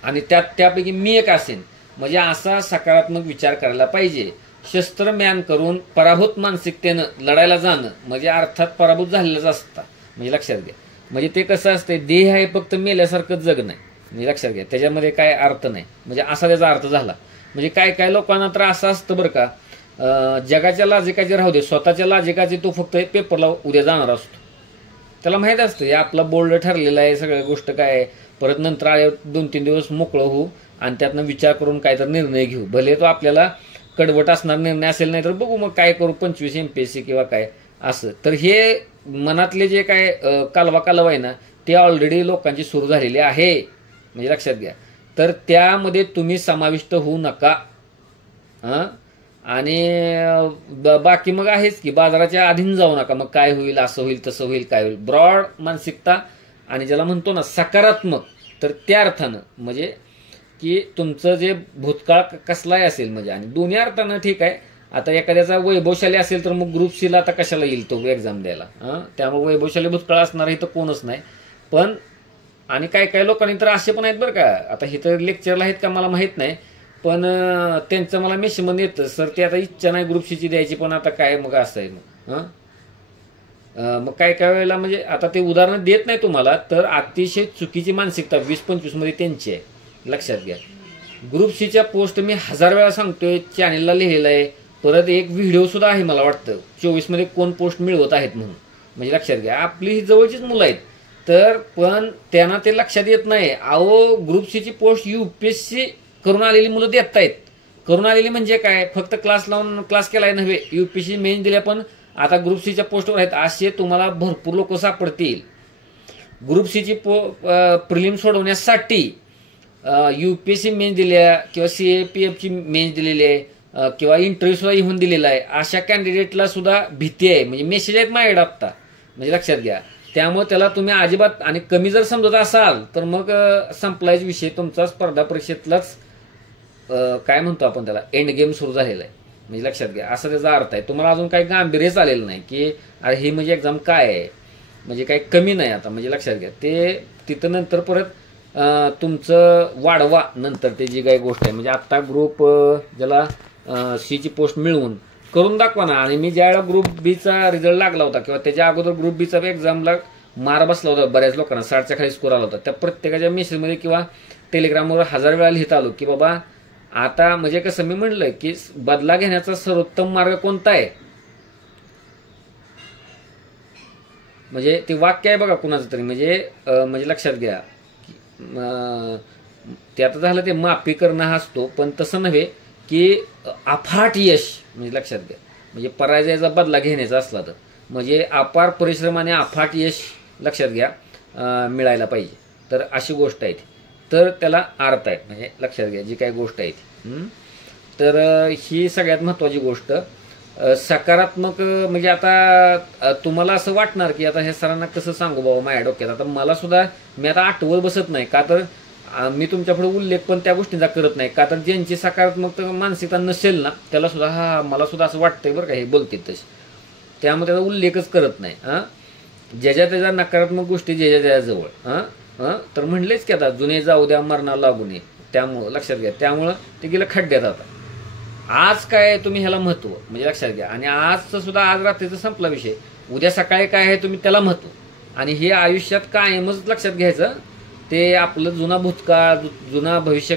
आणि त्यापैकी मी एक असेन. म्हणजे असा सकारात्मक विचार करायला पाहिजे. शस्त्र म्यान करून पराभूत मानसिकतेनं लढायला जाणं म्हणजे अर्थात पराभूत झालेलंच असतं, म्हणजे लक्षात घ्या. म्हणजे ते कसं असतं, देह आहे फक्त मेल्यासारखं जग नाही, म्हणजे लक्षात घ्या. त्याच्यामध्ये काय अर्थ नाही, म्हणजे असा त्याचा अर्थ झाला. म्हणजे काय लोकांना तर असं असतं बरं का, जगाच्या लाजिकाचे राहू दे, स्वतःच्या लाजिकाचे तो फक्त पेपरला उद्या जाणार असतो. त्याला माहीत असतं हे आपला बोल्ड ठरलेला आहे, सगळ्या गोष्ट काय आहे, परत नंतर आले 2-3 दिवस मोकळं होऊ आणि त्यातनं विचार करून काहीतरी निर्णय घेऊ. भले तो आपल्याला कडवट असणार निर्णय असेल, नाही तर बघू मग काय करू 25 MPSC किंवा काय असं. तर हे मनातले जे काय कालवा आहे ना, ते ऑलरेडी लोकांची सुरू झालेली आहे, म्हणजे लक्षात घ्या. तर त्यामध्ये तुम्ही समाविष्ट होऊ नका. आणि बाकी मग आहेच की बाजाराच्या अधीन जाऊ नका, मग काय होईल, असं होईल, तसं होईल, काय होईल. ब्रॉड मानसिकता आणि ज्याला म्हणतो ना सकारात्मक, तर त्या अर्थानं म्हणजे की तुमचं जे भूतकाळ कसलाही असेल म्हणजे, आणि दोन्ही अर्थानं ठीक आहे. आता एखाद्याचा वैभवशाली असेल तर मग ग्रुप सीला आता कशाला येईल तो एक्झाम द्यायला, त्यामुळे वैभवशाली भूतकाळ असणार इथं कोणच नाही. पण आणि काय काय लोकांनी तर असे पण आहेत बरं का, आता इथं लेक्चरला आहेत का मला माहीत नाही, पण त्यांचं मला मेसेजमध्ये येतं, सर ते आता इच्छा नाही ग्रुप सीची द्यायची, पण आता काय मग असं आहे मग काय काय वेळेला म्हणजे आता ते उदाहरणं देत नाही तुम्हाला, तर अतिशय चुकीची मानसिकता 20-25 मध्ये त्यांची आहे, लक्षात घ्या. ग्रुप सीच्या पोस्ट मी 1000 वेळा सांगतोय, चॅनेलला लिहिलेलं आहे, परत एक व्हिडिओ सुद्धा आहे मला वाटतं 24 मध्ये कोण पोस्ट मिळवत आहेत म्हणून, म्हणजे लक्षात घ्या. आपली ही जवळचीच मुलं आहेत, तर पण त्यांना ते लक्षात येत नाही. अहो ग्रुप सीची पोस्ट UPSC करून आलेली मुलं देत आहेत. करून आलेली म्हणजे काय, फक्त क्लास लावून क्लास केलाय नव्हे, UPSC मेन दिल्या, पण आता ग्रुप सीच्या पोस्टवर आहेत असे तुम्हाला भरपूर लोक सापडतील. ग्रुप सीची प्रिलिम सोडवण्यासाठी UPSC मेन्स दिल्या किंवा CAPFची मेन्स दिलेली आहे किंवा इंटरव्ह्यू सुद्धा येऊन दिलेला आहे, अशा कॅन्डिडेटला सुद्धा भीती आहे. म्हणजे मेसेज आहेत माझ्याकडे आत्ता, म्हणजे लक्षात घ्या. त्यामुळे त्याला तुम्ही अजिबात आणि कमी जर समजत असाल तर मग संपलायच विषय तुमचा, स्पर्धा परीक्षेतलाच काय म्हणतो आपण त्याला एंड गेम सुरू झालेला आहे, म्हणजे लक्षात घ्या. असा त्याचा अर्थ आहे. तुम्हाला अजून काही गांभीर्यच आलेलं नाही की अरे ही म्हणजे एक्झाम काय आहे, म्हणजे काही कमी नाही आता, म्हणजे लक्षात घ्या. ते तिथं नंतर परत तुमचं वाढवा नंतर ते जी काही गोष्ट आहे, म्हणजे आत्ता ग्रुप ज्याला सीची पोस्ट मिळवून करून दाखवा ना. आणि मी ज्यावेळेला ग्रुप बीचा रिझल्ट लागला होता किंवा त्याच्या अगोदर ग्रुप बीचा एक्झामला मार बसला होता बऱ्याच लोकांना, 60च्या खाली स्कोर आला होता, त्या प्रत्येकाच्या मेसेजमध्ये किंवा टेलिग्रामवर 1000 वेळा लिहित आलो की बाबा आता म्हणजे कसं मी म्हणलं की बदला घेण्याचा सर्वोत्तम मार्ग कोणता आहे, म्हणजे ते वाक्य आहे बघा कुणाचं तरी, म्हणजे लक्षात घ्या. ते आता झालं ते माफी करणं हा असतो, पण तसं नव्हे की अफाट यश, म्हणजे लक्षात घ्या. म्हणजे पराजयाचा बदला घेण्याचा असला तर म्हणजे अपार परिश्रम आणि अफाट यश लक्षात घ्या मिळायला पाहिजे, तर अशी गोष्ट आहे ती. तर त्याला अर्थ आहे, म्हणजे लक्षात घ्या जी काही गोष्ट आहे ती. तर ही सगळ्यात महत्त्वाची गोष्ट. सकारात्मक म्हणजे आता तुम्हाला असं वाटणार की आता हे सरांना कसं सांगू बाबा माझ्या डोक्यात, आता मला सुद्धा मी आता आठवत बसत नाही, का तर मी तुमच्यापुढे उल्लेख पण त्या गोष्टींचा करत नाही, का तर ज्यांची सकारात्मक मानसिकता नसेल ना त्याला सुद्धा मला सुद्धा असं वाटतंय बरं का हे बोलतील तसे, त्यामुळे त्याचा उल्लेखच करत नाही. ज्याच्या त्याच्या नकारात्मक गोष्टी ज्याच्या त्याच्याजवळ तर म्हणलेच की आता जुने जाऊ द्या मरणा लागू नये, त्यामुळं लक्षात घ्या. त्यामुळं ते गेलं खड्ड्यात. आता आज काय तुम्ही ह्याला महत्व, म्हणजे लक्षात घ्या. आणि आजचं सुद्धा आज रात्रीचा संपला विषय, उद्या सकाळी काय आहे तुम्ही त्याला महत्व. आणि हे आयुष्यात कायमच लक्षात घ्यायचं, ते आपलं जुना भूतकाळ जुना भविष्य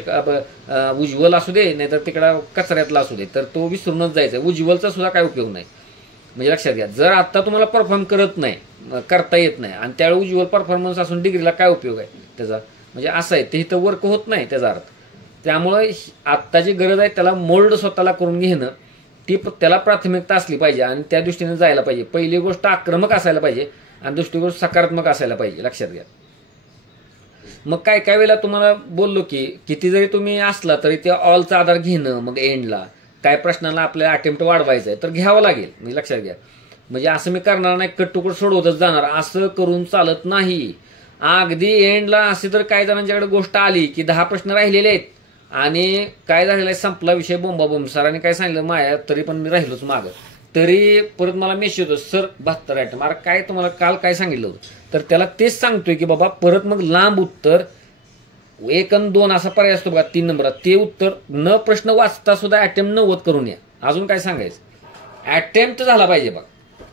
उज्ज्वल असू दे नाहीतर तिकडा कचऱ्यातला असू दे, तर तो विसरूनच जायचा. उज्ज्वलचा सुद्धा काय उपयोग नाही, म्हणजे लक्षात घ्या. जर आता तुम्हाला परफॉर्म करता येत नाही आणि त्यावेळी उज्ज्वल परफॉर्मन्स असून डिग्रीला काय उपयोग आहे त्याचा, म्हणजे असं आहे ते इथं वर्क होत नाही त्याचा अर्थ. त्यामुळे आत्ताची गरज आहे त्याला मोल्ड स्वतःला करून घेणं, ती त्याला प्राथमिकता असली पाहिजे आणि त्या दृष्टीने जायला पाहिजे. पहिली गोष्ट आक्रमक असायला पाहिजे आणि दुसरी गोष्ट सकारात्मक असायला पाहिजे, लक्षात घ्या. मग काय काय वेळेला तुम्हाला बोललो की किती जरी तुम्ही असला तरी त्या ऑलचा आधार घेणं, मग एंडला काय प्रश्नाला आपल्याला अटेम्प्ट वाढवायचं आहे तर घ्यावं लागेल, म्हणजे लक्षात घ्या. म्हणजे असं मी करणार नाही कट टुकड सोडवतच जाणार, असं करून चालत नाही. अगदी एंडला असे तर काही जणांच्याकडे गोष्ट आली की 10 प्रश्न राहिलेले आहेत आणि काय झालेलं आहे संपला विषय बोंबाबोंब, सरांनी काय सांगितलं माया तरी पण मी राहिलोच मागं, तरी परत मला मेसेज होतो सर 72 आयटम, अरे काय तुम्हाला काल काय सांगितलं होतं, तर त्याला तेच सांगतोय की बाबा परत मग लांब उत्तर 1 आणि 2 असा पर्याय असतो बघा 3 नंबरात, ते उत्तर न प्रश्न वाचता सुद्धा अटेम्प्ट 90 करून या. अजून काय सांगायचं, अटेम्प्ट झाला पाहिजे बघा,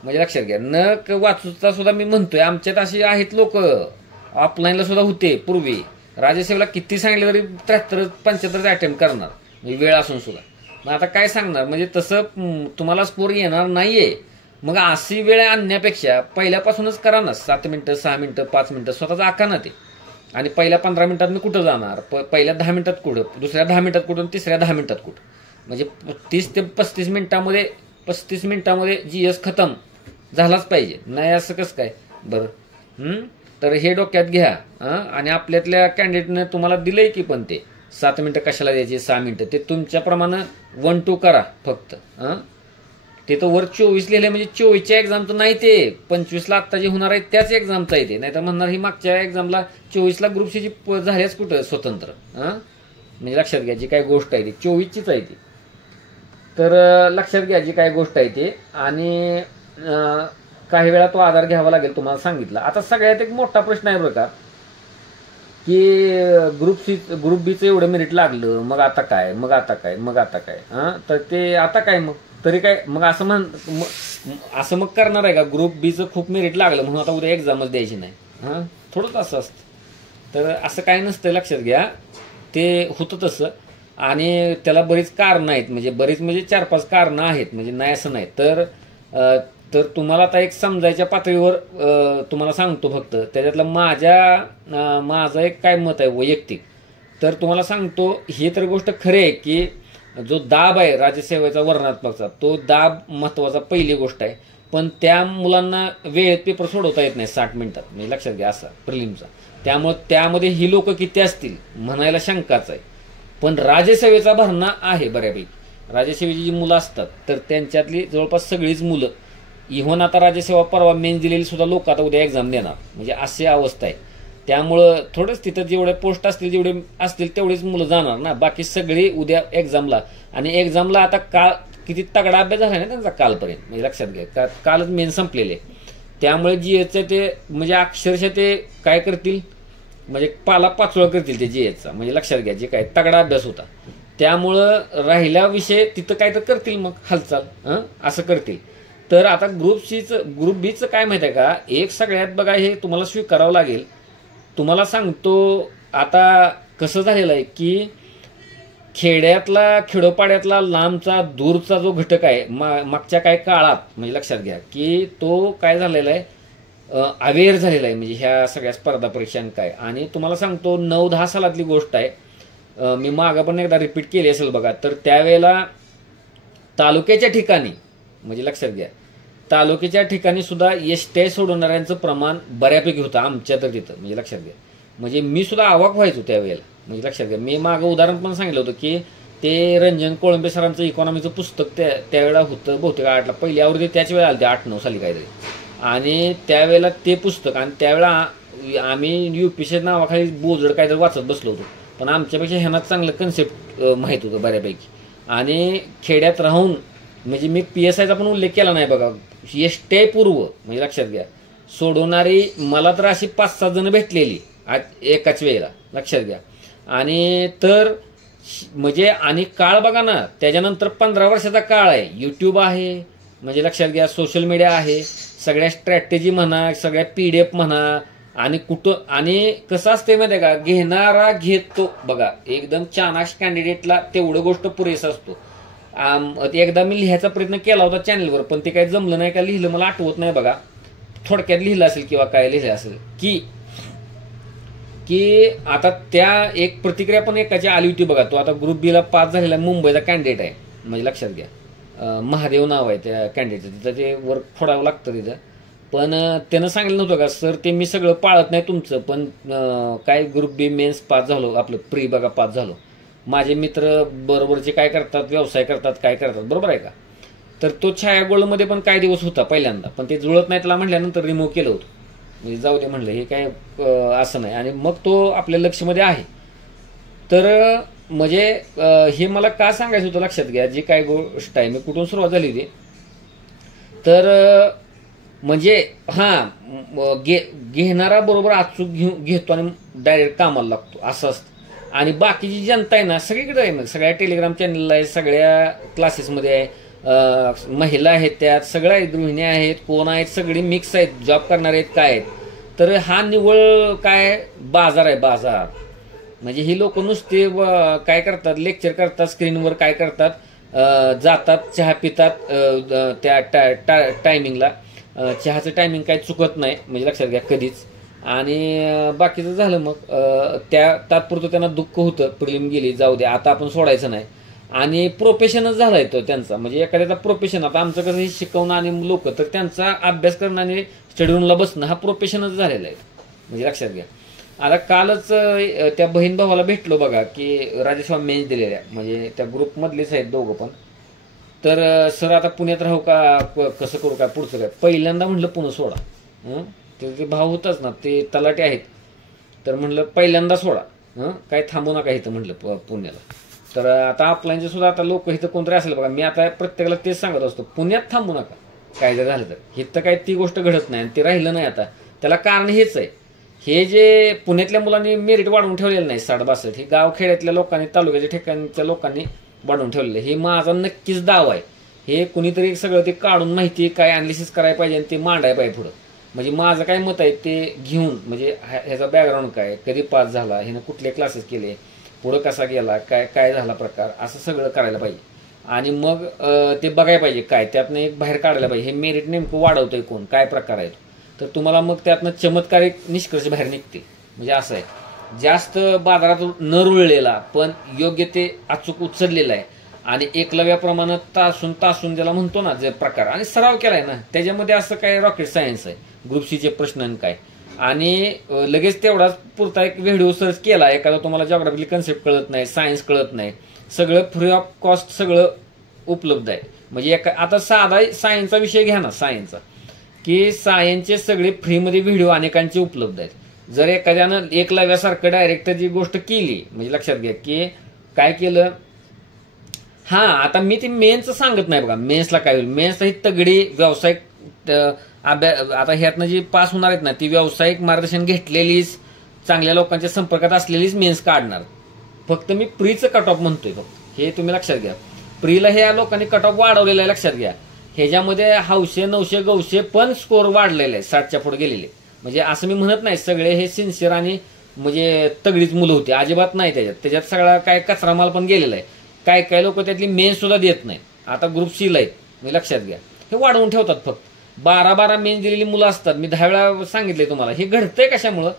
म्हणजे लक्षात घ्या. न वाचता सुद्धा मी म्हणतोय आमच्यात असे आहेत लोक, ऑफलाईनला सुद्धा होते पूर्वी, राज्यसेवेला किती सांगितलं तरी 73-75 अटेम्प्ट करणार, म्हणजे वेळ असून सुद्धा. मग आता काय सांगणार, म्हणजे तसं तुम्हाला स्कोर येणार नाहीये. मग अशी वेळ आणण्यापेक्षा पहिल्यापासूनच करा ना, 7 मिनिटं 6 मिनिटं 5 मिनिटं स्वतःच आखा ना ते. आणि पहिल्या 15 मिनिटात मी कुठं जाणार, पहिल्या 10 मिनिटात कुठं, दुसऱ्या 10 मिनिटात कुठं, तिसऱ्या 10 मिनिटात कुठं, म्हणजे 30 ते 35 मिनिटामध्ये GS खतम झालाच पाहिजे. नाही असं कसं काय बरं. तर हे डोक्यात घ्या. आणि आपल्यातल्या कॅन्डिडेटने तुम्हाला दिलंय की पण ते 7 मिनिटं कशाला द्यायची, 6 मिनिटं, ते तुमच्याप्रमाणे 1 2 करा फक्त. ते तर वर 24 लिहिले म्हणजे 24च्या एक्झामचं नाही, ते 25ला आत्ता जे होणार आहे त्याच एक्झामचं आहे ते. नाहीतर म्हणणार ही मागच्या एक्झामला 24ला ग्रुप सीची झाल्याच कुठं स्वतंत्र. म्हणजे लक्षात घ्या जी काय गोष्ट आहे ती 24चीच आहे ती. तर लक्षात घ्या जी काय गोष्ट आहे ती. आणि काही वेळा तो आधार घ्यावा लागेल तुम्हाला सांगितलं. आता सगळ्यात एक मोठा प्रश्न आहे बरं का, की ग्रुप बीचं एवढं मेरिट लागलं, मग आता काय, मग आता काय, मग आता काय. तर ते आता काय मग तरी काय मग असं मग करणार आहे का, ग्रुप बीचं खूप मेरिट लागलं म्हणून आता उद्या एक्झामच द्यायची नाही. थोडंच असं असतं. तर असं काय नसतं, लक्षात घ्या. ते होतं तसं. आणि त्याला बरीच कारणं आहेत, म्हणजे 4-5 कारणं आहेत, म्हणजे नाही असं नाही. तर तुम्हाला आता एक समजायच्या पातळीवर तुम्हाला सांगतो फक्त. त्याच्यातलं माझं एक काय मत आहे वैयक्तिक. तर तुम्हाला सांगतो, हे तर गोष्ट खरी आहे की जो दाब आहे राज्यसेवेचा वर्णनात्मकचा, तो दाब महत्वाचा पहिली गोष्ट आहे. पण त्या मुलांना वेळेत पेपर सोडवता येत नाही 60 मिनिटात, म्हणजे लक्षात घ्या असा प्रिलिमचा. त्यामुळे त्यामध्ये ही लोक किती असतील म्हणायला शंकाच आहे. पण राज्यसेवेचा भरणा आहे बऱ्यापैकी. राज्यसेवेची जी मुलं असतात तर त्यांच्यातली जवळपास सगळीच मुलं, इव्हन आता राज्यसेवा परवा मेन्स दिलेली सुद्धा लोक आता उद्या एक्झाम देणार, म्हणजे अशी अवस्था आहे. त्यामुळं थोडंच तिथं जेवढे पोस्ट असतील जेवढे असतील तेवढेच मुलं जाणार ना, बाकी सगळी उद्या एक्झामला. आणि एक्झामला आता किती तगडा अभ्यास झाला ना त्यांचा कालपर्यंत, म्हणजे लक्षात घ्या. कालच मेन संपलेले. त्यामुळे जीएसचे ते म्हणजे अक्षरशः ते काय करतील, म्हणजे पाला पाचोळा करतील ते जीएसचा, म्हणजे लक्षात घ्या जे काय तगडा अभ्यास होता. त्यामुळं राहिला विषय तिथं काय तर करतील मग हालचाल, असं करतील. तर आता ग्रुप बीचं काय माहिती आहे का, एक सगळ्यात बघा हे तुम्हाला स्वीकारावं लागेल. तुम्हाला सांगतो आता कसं झालेलं आहे की खेडोपाड्यातला लांबचा दूरचा जो घटक आहे मागच्या काही काळात, म्हणजे लक्षात घ्या की तो काय झालेला आहे, अवेअर झालेला आहे म्हणजे ह्या सगळ्या स्पर्धा परीक्षां काय. आणि तुम्हाला सांगतो 9-10 सालातली गोष्ट आहे, मी मागं पण एकदा रिपीट केली असेल बघा. तर त्यावेळेला तालुक्याच्या ठिकाणी, म्हणजे लक्षात घ्या तालुक्याच्या ठिकाणी सुद्धा एसटी सोडवणाऱ्यांचं प्रमाण बऱ्यापैकी होतं आमच्या तर तिथं, म्हणजे लक्षात घ्या. म्हणजे मी सुद्धा अवाक व्हायचो त्यावेळेला, म्हणजे लक्षात घ्या. मी मागं उदाहरण पण सांगितलं होतं की ते रंजन कोळंबे सरांचं इकॉनॉमीचं पुस्तक त्यावेळेला होतं बहुतेक 8ला, पहिली आवृत्ती त्याच वेळेला आली 8-9 साली काहीतरी. आणि त्यावेळेला ते पुस्तक, आणि त्यावेळेला आम्ही UPSC नावाखाली बोजड काहीतरी वाचत बसलो होतो. पण आमच्यापेक्षा ह्यांना चांगलं कन्सेप्ट माहीत होतं बऱ्यापैकी. आणि खेड्यात राहून म्हणजे मी PSIचा पण उल्लेख केला नाही बघा, एसटी पूर्व, म्हणजे लक्षात घ्या सोडवणारी मला तर अशी 5-6 जण भेटलेली एकाच वेळेला, लक्षात घ्या. आणि तर म्हणजे आणि काळ बघा ना, त्याच्यानंतर 15 वर्षाचा काळ आहे, YouTube आहे, म्हणजे लक्षात घ्या सोशल मीडिया आहे, सगळ्या स्ट्रॅटेजी म्हणा, सगळ्या PDF म्हणा. आणि आणि कसं असते माहिती आहे का, घेणारा घेतो बघा. एकदम चाणाक्ष कॅन्डिडेटला तेवढं गोष्ट पुरेसा असतो. एकदा मी लिहायचा प्रयत्न केला होता चॅनलवर, पण ते काही जमलं नाही का लिहिलं मला आठवत नाही बघा. थोडक्यात लिहिलं असेल किंवा काय लिहिलं असेल की आता त्या एक प्रतिक्रिया पण एकाची आली होती बघा. तो आता ग्रुप बीला पास झालेला मुंबईचा कॅन्डिडेट आहे, म्हणजे लक्षात घ्या महादेव नाव आहे त्या कॅन्डिडेटचं. तिथं ते वर्क फोडावं लागतं तिथं. पण त्यानं सांगितलं नव्हतं का सर ते मी सगळं पाळत नाही तुमचं, पण काय ग्रुप बी मेन्स पास झालो, आपलं प्री बघा पास झालो. माझे मित्र बरोबरचे काय करतात, व्यवसाय करतात, काय करतात, बरोबर आहे का. तर तो छाया गोल्डमध्ये पण काही दिवस होता पहिल्यांदा, पण ते जुळत नाही त्याला म्हटल्यानंतर रिमूव्ह केलं होतं, म्हणजे जाऊ दे म्हणलं हे काय असं नाही. आणि मग तो आपल्या लक्षमध्ये आहे. तर म्हणजे हे मला का सांगायचं होतं लक्षात घ्या, जी काय गोष्ट आहे मी कुठून सुरुवात झाली होती. तर म्हणजे घेणारा बरोबर अचूक घेतो आणि डायरेक्ट कामाला लागतो असं असतं. आणि बाकीची जनता आहे ना सगळीकडे आहे, मग सगळ्या टेलिग्राम चॅनलला आहे, सगळ्या क्लासेसमध्ये आहे, महिला आहेत त्यात, सगळ्या गृहिणी आहेत, कोण आहेत, सगळी मिक्स आहेत, जॉब करणारे आहेत, काय आहेत. तर हा निव्वळ काय बाजार आहे, बाजार. म्हणजे ही लोक नुसते काय करतात, लेक्चर करतात, स्क्रीनवर काय करतात, जातात चहा पितात त्या टायमिंगला. चहाचं टायमिंग काही चुकत नाही, म्हणजे लक्षात घ्या कधीच. आणि बाकीचं झालं मग त्या तात्पुरतं त्यांना दुःख होतं, प्रिलिम गेली जाऊ दे आता आपण सोडायचं नाही. आणि प्रोफेशनच झालाय तो त्यांचा, म्हणजे एखाद्याचा प्रोफेशन. आता आमचं कसं हे शिकवणं आणि लोक तर त्यांचा अभ्यास करणं आणि स्टडी रूमला बसणं हा प्रोफेशनच झालेला आहे, म्हणजे लक्षात घ्या. आता कालच त्या बहीण भावाला भेटलो बघा की राजेश्वर मेन्स दिलेल्या म्हणजे त्या ग्रुपमधलेच आहेत दोघं पण. तर सर आता पुण्यात राहू का कसं करू का पुढचं काय. पहिल्यांदा म्हटलं पुणे सोडा. ते भाव होताच ना ते तलाटे आहेत. तर म्हटलं पहिल्यांदा सोडा. काय थांबू नका इथं म्हटलं पुण्याला. तर आता ऑफलाईनचे सुद्धा आता लोक इथं कोणतरी असेल बघा. मी आता प्रत्येकाला तेच सांगत असतो पुण्यात थांबू नका काय जर झालं तर. इथं काय ती गोष्ट घडत नाही आणि ते राहिलं नाही. आता त्याला कारण हेच आहे. हे जे पुण्यातल्या मुलांनी मेरिट वाढवून ठेवलेलं नाही 60-62 हे गावखेड्यातल्या लोकांनी तालुक्याच्या ठिकाणच्या लोकांनी वाढवून ठेवलेलं. हे माझा नक्कीच दावा आहे. हे कुणीतरी सगळं ते काढून माहिती काय अनालिसिस करायला पाहिजे आणि ते मांडायला पाहिजे पुढं. म्हणजे माझं काय मत आहे ते घेऊन म्हणजे ह्याचा बॅकग्राऊंड काय, कधी पास झाला, ह्यानं कुठले क्लासेस केले, पुढं कसा गेला, काय काय झाला प्रकार, असं सगळं करायला पाहिजे. आणि मग ते बघायला पाहिजे काय त्यातनं एक बाहेर काढायला पाहिजे. हे मेरिट नेमकं वाढवतंय कोण, काय प्रकार आहे. तर तुम्हाला मग त्यातनं चमत्कारिक निष्कर्ष बाहेर निघतील. म्हणजे असं आहे जास्त बाजारात न रुळलेला पण योग्य ते अचूक उचललेला आहे आणि एकलव्याप्रमाणे तासून ज्याला म्हणतो ना जे प्रकार आणि सराव केलाय ना त्याच्यामध्ये असं काय रॉकेट सायन्स आहे. ग्रुप सीचे प्रश्न काय आणि लगेच तेवढाच पुरता एक व्हिडिओ सर्च केला एखादा तुम्हाला जॉग्राफिकल कन्सेप्ट कळत नाही, सायन्स कळत नाही, सगळं फ्री ऑफ कॉस्ट सगळं उपलब्ध आहे. म्हणजे आता साधा सायन्सचा विषय घ्या ना सायन्सचा की सायन्सचे सगळे फ्रीमध्ये व्हिडिओ अनेकांचे उपलब्ध आहेत. जर एखाद्यानं एकलव्यासारखं डायरेक्ट जी गोष्ट केली म्हणजे लक्षात घ्या की काय केलं. आता मी ती मेन्सचं सांगत नाही बघा. मेन्सला काय होईल, मेन्सला ही तगडी व्यावसायिक अभ्यास आता ह्यातनं जी पास होणार आहेत ना ती व्यावसायिक मार्गदर्शन घेतलेलीच चांगल्या लोकांच्या संपर्कात असलेलीच मेन्स काढणार. फक्त मी प्रीचं कट ऑफ म्हणतोय फक्त हे तुम्ही लक्षात घ्या. प्रीला ह्या लोकांनी कट ऑफ वाढवलेला आहे लक्षात घ्या. ह्याच्यामध्ये 800 900 900 पण स्कोर वाढलेले आहे 60च्या पुढे गेलेले. म्हणजे असं मी म्हणत नाही सगळे हे सिन्सिअर आणि म्हणजे तगडीच मुलं होती अजिबात नाही. त्याच्यात सगळा काय कचरा माल पण गेलेला आहे. काय काय लोक त्यातली मेन सुद्धा देत नाहीत. आता ग्रुप सीला आहेत म्हणजे लक्षात घ्या. हे वाढवून ठेवतात फक्त 12 मेन दिलेली मुलं असतात. मी 10 वेळा सांगितले तुम्हाला. हे घडतंय कशामुळं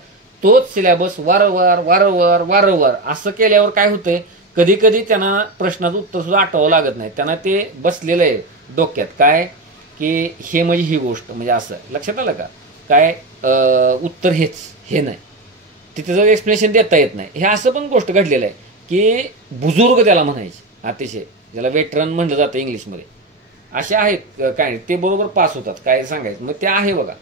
तोच सिलेबस वारंवार असं केल्यावर काय होतंय कधी कधी त्यांना प्रश्नाचं उत्तर सुद्धा आठवावं लागत नाही. त्यांना ते बसलेलं आहे डोक्यात काय की हे म्हणजे ही गोष्ट म्हणजे असं लक्षात आलं का काय उत्तर हेच हे नाही तिथे जर एक्सप्लेनेशन देता येत नाही. हे असं पण गोष्ट घडलेलं आहे की बुजुर्ग त्याला म्हणायचे अतिशय ज्याला वेटरन म्हणलं जातं इंग्लिशमध्ये असे आहेत काय ते बरोबर पास होतात काय सांगायचं. मग ते आहे बघा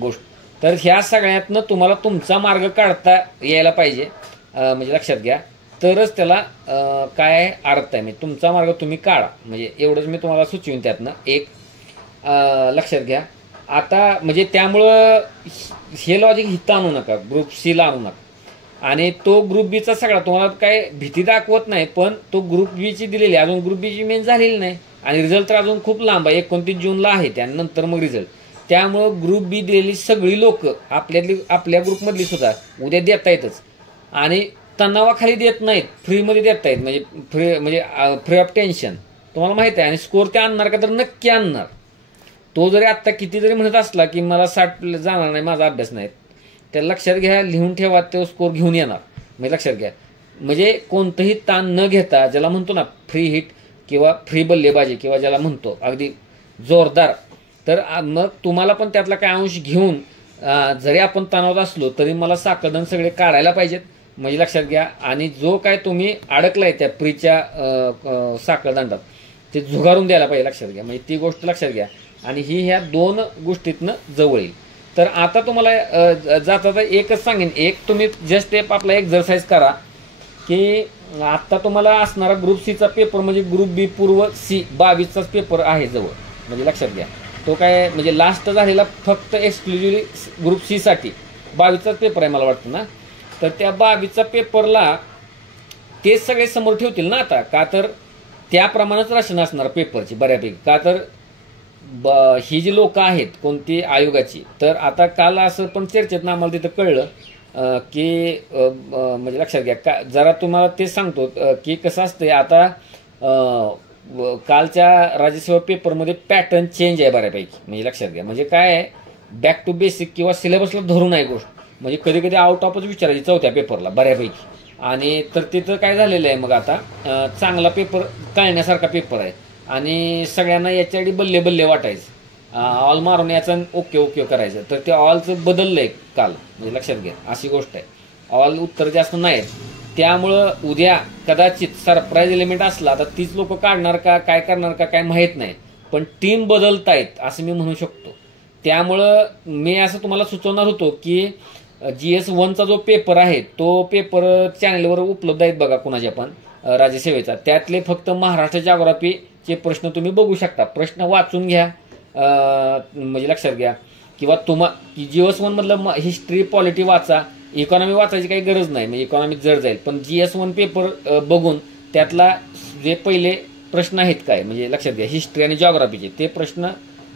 गोष्ट. तर ह्या सगळ्यातनं तुम्हाला तुमचा मार्ग काढता यायला पाहिजे म्हणजे लक्षात घ्या. तरच त्याला काय अर्थ आहे म्हणजे तुमचा मार्ग तुम्ही काढा. म्हणजे एवढंच मी तुम्हाला सुचवीन त्यातनं एक लक्षात घ्या. आता म्हणजे त्यामुळं हे लॉजिक हिथं आणू नका ग्रुप सीला आणू नका. आणि तो ग्रुप बीचा सगळा तुम्हाला काय भीती दाखवत नाही पण तो ग्रुप बीची दिलेली अजून ग्रुप बीची मेन झालेली नाही आणि रिझल्ट तर अजून खूप लांब आहे 29 जूनला आहे त्यानंतर मग रिझल्ट. त्यामुळं ग्रुप बी दिलेली सगळी लोक आपल्या ग्रुपमधली सुद्धा उद्या देता येतच आणि तणावाखाली देत नाहीत फ्रीमध्ये देता येत म्हणजे फ्री ऑफ टेन्शन तुम्हाला माहित आहे. आणि स्कोर ते आणणार का तर नक्की आणणार. तो जरी आत्ता किती जरी म्हणत असला की मला 60 जाणार नाही माझा अभ्यास नाही त्या लक्षात घ्या लिहून ठेवा तो स्कोर घेऊन येणार. म्हणजे लक्षात घ्या म्हणजे कोणतंही ताण न घेता ज्याला म्हणतो ना फ्री हिट किंवा फ्री बल्लेबाजी किंवा ज्याला म्हणतो अगदी जोरदार. तर मग तुम्हाला पण त्यातला काय अंश घेऊन जरी आपण तणावात असलो तरी मला साखळदंड सगळे काढायला पाहिजेत म्हणजे लक्षात घ्या. आणि जो काय तुम्ही अडकलाय त्या प्रीच्या साखळदंडात ते झुगारून द्यायला पाहिजे लक्षात घ्या. म्हणजे ती गोष्ट लक्षात घ्या आणि ही ह्या 2 गोष्टीतनं जवळ येईल. तर आता तुम्हाला जाता एकच सांगेन एक तुम्ही जस्ट एक आपला एक्झरसाइज करा की आत्ता तुम्हाला असणारा ग्रुप सीचा पेपर म्हणजे ग्रुप बी पूर्व सी 22चाच पेपर आहे जवळ म्हणजे लक्षात घ्या. तो काय म्हणजे लास्ट झालेला फक्त एक्सक्लुझिव्हली ग्रुप सी साठी 22चाच पेपर आहे मला वाटतं ना. तर त्या 22चा पेपरला तेच सगळे समोर ठेवतील ना आता का तर त्याप्रमाणेच रचना असणार पेपरची बऱ्यापैकी. का तर ही जी लोक आहेत कोणती आयोगाची तर आता काल असं पण चर्चेत ना आम्हाला तिथं कळलं की म्हणजे लक्षात घ्या का जरा तुम्हाला तेच सांगतो की कसं असतंय आता कालच्या राज्यसेवा पेपरमध्ये पॅटर्न चेंज आहे बऱ्यापैकी म्हणजे लक्षात घ्या. म्हणजे काय आहे बॅक टू बेसिक किंवा सिलेबसला धरून आहे गोष्ट म्हणजे कधी कधी आउट ऑफच विचारायची चौथ्या पेपरला बऱ्यापैकी. आणि तर तिथं काय झालेलं आहे मग आता चांगला पेपर कळण्यासारखा पेपर आहे आणि सगळ्यांना याच्यासाठी बल्ले बल्ले वाटायचं ऑल मारून याचं ओके करायचं. तर ते ऑलचं बदललंय काल म्हणजे लक्षात घ्या अशी गोष्ट आहे. ऑल उत्तर जास्त नाहीत. त्यामुळं उद्या कदाचित सरप्राईज एलिमेंट असला तर तीच लोक काढणार का काय करणार का काय माहीत नाही, पण टीम बदलतायत असं मी म्हणू शकतो. त्यामुळं मी असं तुम्हाला सुचवणार होतो की GS1चा जो पेपर आहे तो पेपर चॅनलवर उपलब्ध आहेत बघा कुणाच्या पण राज्यसेवेचा. त्यातले फक्त महाराष्ट्र जॉग्राफीचे प्रश्न तुम्ही बघू शकता. प्रश्न वाचून घ्या, म्हणजे लक्षात घ्या. किंवा GS1 मधलं हिस्ट्री पॉलिटी वाचा. इकॉनॉमी वाचायची काही गरज नाही, म्हणजे इकॉनॉमी जड जाईल. पण GS1 पेपर बघून त्यातला जे पहिले प्रश्न आहेत काय म्हणजे लक्षात घ्या, हिस्ट्री आणि जॉग्राफीचे ते प्रश्न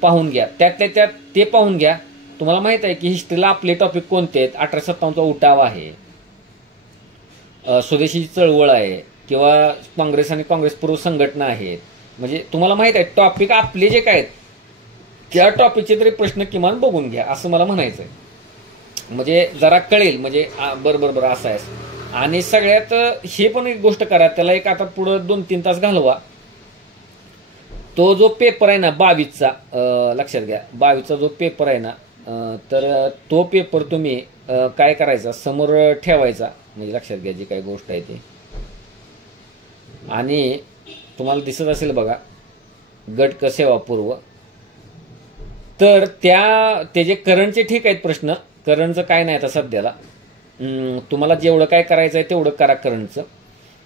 पाहून घ्या. त्यातल्या त्यात ते पाहून घ्या. तुम्हाला माहित आहे की हिस्ट्रीला आपले टॉपिक कोणते आहेत? 1857चा उठाव आहे, स्वदेशी चळवळ आहे, किंवा काँग्रेस आणि काँग्रेसपूर्व संघटना आहेत. म्हणजे तुम्हाला माहित आहे टॉपिक आपले जे काय आहेत त्या टॉपिकचे तरी प्रश्न किमान बघून घ्या असं मला म्हणायचं आहे. म्हणजे जरा कळेल, म्हणजे बरोबर असं आहे. आणि सगळ्यात हे पण एक गोष्ट करा, त्याला एक आता पुढं 2-3 तास घालवा. तो जो पेपर आहे ना 22चा, लक्षात घ्या 22चा जो पेपर आहे ना, तर तो पेपर तुम्ही काय करायचा समोर ठेवायचा, म्हणजे लक्षात घ्या जी काही गोष्ट आहे ती. आणि तुम्हाला दिसत असेल बघा गट सेवापूर्व, तर त्याचे करंटचे ठीक आहेत प्रश्न. करंटचं काय नाही आता सध्याला, तुम्हाला जेवढं काय करायचं आहे तेवढं करा करंटचं.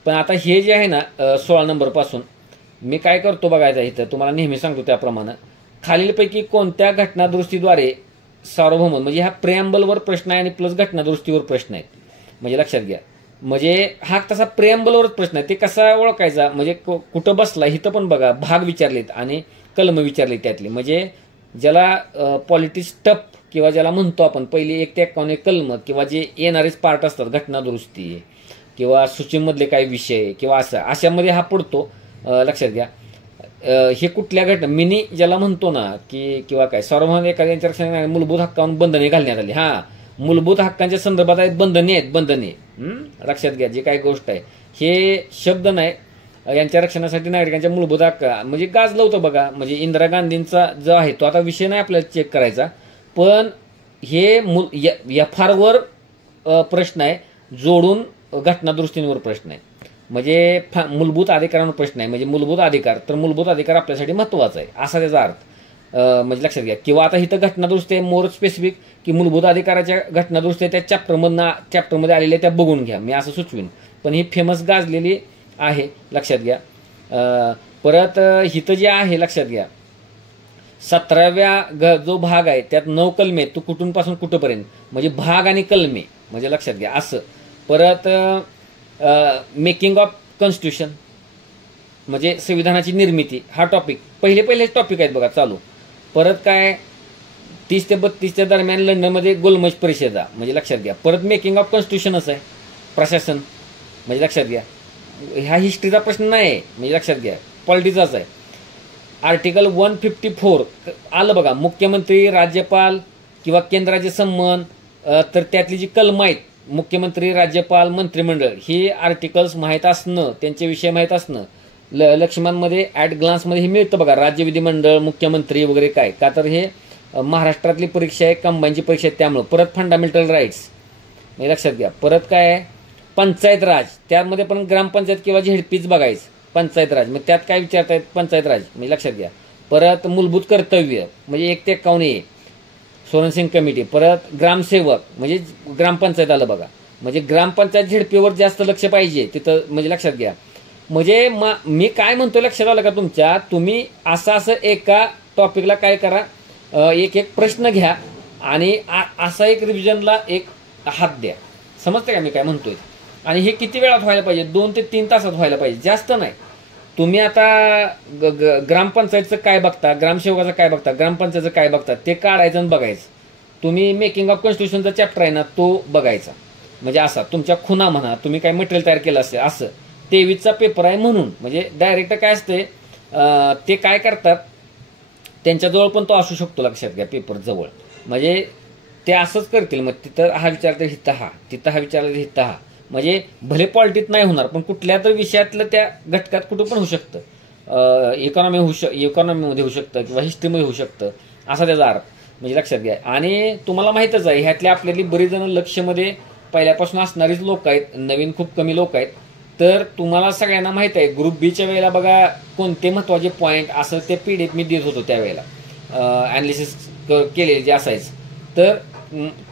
पण आता हे जे आहे ना 16 नंबरपासून मी काय करतो बघायचं इथं, तुम्हाला नेहमी सांगतो त्याप्रमाणे खालीलपैकी कोणत्या घटनादुरुस्तीद्वारे सार्वभौम, म्हणजे हा प्रेअम्बलवर प्रश्न आहे आणि प्लस घटनादुरुस्तीवर प्रश्न आहेत, म्हणजे लक्षात घ्या. म्हणजे हा तसा प्रेअम्बलवरच प्रश्न आहे. ते कसा ओळखायचा, म्हणजे कुठं बसला इथं पण बघा भाग विचारलेत आणि कलम विचारले त्यातले. म्हणजे ज्याला पॉलिटिक्स टफ किंवा ज्याला म्हणतो आपण पहिली 1 ते 51 कलम, किंवा जे येणारेच पार्ट असतात घटनादुरुस्ती किंवा सूचीमधले काही विषय किंवा असं अशामध्ये हा पडतो. लक्षात घ्या हे कुठल्या घटना मिनी ज्याला म्हणतो ना की किंवा काय सार्वभौम एखाद्याच्या रक्षणाने मूलभूत हक्कांवर बंधने घालण्यात आली. हा मूलभूत हक्कांच्या संदर्भात आहेत बंधने. लक्षात घ्या जी काही गोष्ट आहे हे शब्द नाही, यांच्या रक्षणासाठी नागरिकांच्या मूलभूत हक्क म्हणजे गाजलं होतं बघा. म्हणजे इंदिरा गांधींचा जो आहे तो आता विषय नाही आपल्याला चेक करायचा, पण हे FR वर प्रश्न आहे, जोडून घटनादुरुस्तींवर प्रश्न आहे. म्हणजे मूलभूत अधिकारांवर प्रश्न आहे. म्हणजे मूलभूत अधिकार, तर मूलभूत अधिकार आपल्यासाठी महत्वाचा आहे असा त्याचा अर्थ. म्हणजे लक्षात घ्या. किंवा आता इथं घटनादुरुस्ती आहे मोर स्पेसिफिक की मूलभूत अधिकाराच्या घटनादुरुस्ती त्या चॅप्टरमध्ये आलेल्या त्या बघून घ्या, मी असं सुचवीन. पण ही फेमस गाजलेली आहे, लक्षात घ्या. परत हिथं जे आहे लक्षात घ्या 17व्या जो भाग आहे त्यात 9 कलमे, तो कुठून पासून कुठंपर्यंत, म्हणजे भाग आणि कलमे, म्हणजे लक्षात घ्या असं. परत मेकिंग ऑफ कॉन्स्टिट्यूशन म्हणजे संविधानाची निर्मिती, हा टॉपिक पहिले टॉपिक आहेत बघा चालू. परत काय 30 ते 32च्या दरम्यान लंडनमध्ये गोलमेज परिषदा, म्हणजे लक्षात घ्या. परत मेकिंग ऑफ कॉन्स्टिट्यूशनच आहे, प्रशासन, म्हणजे लक्षात घ्या. ह्या हिस्ट्रीचा प्रश्न नाही, म्हणजे लक्षात घ्या पॉलिटिक्सचाच आहे. आर्टिकल 154 आलं बघा, मुख्यमंत्री राज्यपाल किंवा केंद्राचे संबंध, तर त्यातली जी कलम आहेत मुख्यमंत्री राज्यपाल मंत्रिमंडळ ही आर्टिकल्स माहीत असणं, त्यांचे विषय माहीत असणं. लक्ष्मणमध्ये ॲट ग्लान्समध्ये हे मिळतं बघा, राज्य विधिमंडळ मुख्यमंत्री वगैरे काय, का तर हे महाराष्ट्रातली परीक्षा आहे, कंबाईनची परीक्षा आहे त्यामुळं. परत फंडामेंटल राईट्स, म्हणजे लक्षात घ्या. परत काय आहे पंचायत राज, त्यामध्ये पण ग्रामपंचायत किंवा झेडपीच बघायचं. पंचायत राज मग त्यात काय विचारतायत पंचायत राज, म्हणजे लक्षात घ्या. परत मूलभूत कर्तव्य म्हणजे 1 ते 51 सोरणसिंग कमिटी. परत ग्रामसेवक म्हणजे ग्रामपंचायत आलं बघा, म्हणजे ग्रामपंचायत झेडपीवर जास्त लक्ष पाहिजे तिथं, म्हणजे लक्षात घ्या. म्हणजे मी काय म्हणतो लक्षात आलं का तुमच्या, तुम्ही असं एका टॉपिकला काय करा, एक प्रश्न घ्या आणि असा एक रिव्हिजनला एक हात द्या. समजतं का मी काय म्हणतोय? आणि हे किती वेळात व्हायला पाहिजे? 2 ते 3 तासात व्हायला पाहिजे, जास्त नाही. तुम्ही आता ग्रामपंचायतचं काय बघता, ग्रामसेवकाचं काय बघता, ग्रामपंचायतचं काय बघता, ते काढायचं आणि बघायचं. तुम्ही मेकिंग ऑफ कॉन्स्टिट्यूशनचा चॅप्टर आहे ना तो बघायचा. म्हणजे असा तुमच्या खुना म्हणा, तुम्ही काय मटेरियल तयार केलं असेल असं 23चा पेपर आहे म्हणून. म्हणजे डायरेक्ट काय असते ते काय करतात त्यांच्याजवळ पण तो असू शकतो, लक्षात घ्या पेपर जवळ. म्हणजे ते असंच करतील, मग तिथं हा विचारतं हिथं हा, तिथं हा विचारलं हिथं हा. म्हणजे भले पॉलिटिक्स नाही होणार पण कुठल्या तर विषयातलं त्या घटकात कुठं पण होऊ शकतं. इकॉनॉमीमध्ये होऊ शकतं किंवा हिस्ट्रीमध्ये होऊ शकतं असा त्याचा अर्थ, म्हणजे लक्षात घ्या. आणि तुम्हाला माहीतच आहे ह्यातल्या आपल्यातली बरीच जण लक्षमध्ये पहिल्यापासून असणारीच लोक आहेत, नवीन खूप कमी लोक आहेत. तर तुम्हाला सगळ्यांना माहित आहे ग्रुप बीच्या वेळेला बघा कोणते महत्वाचे पॉईंट असं ते पीडीएफ मी देत होतो त्यावेळेला, ॲनालिसिस केलेले जे असायचं. तर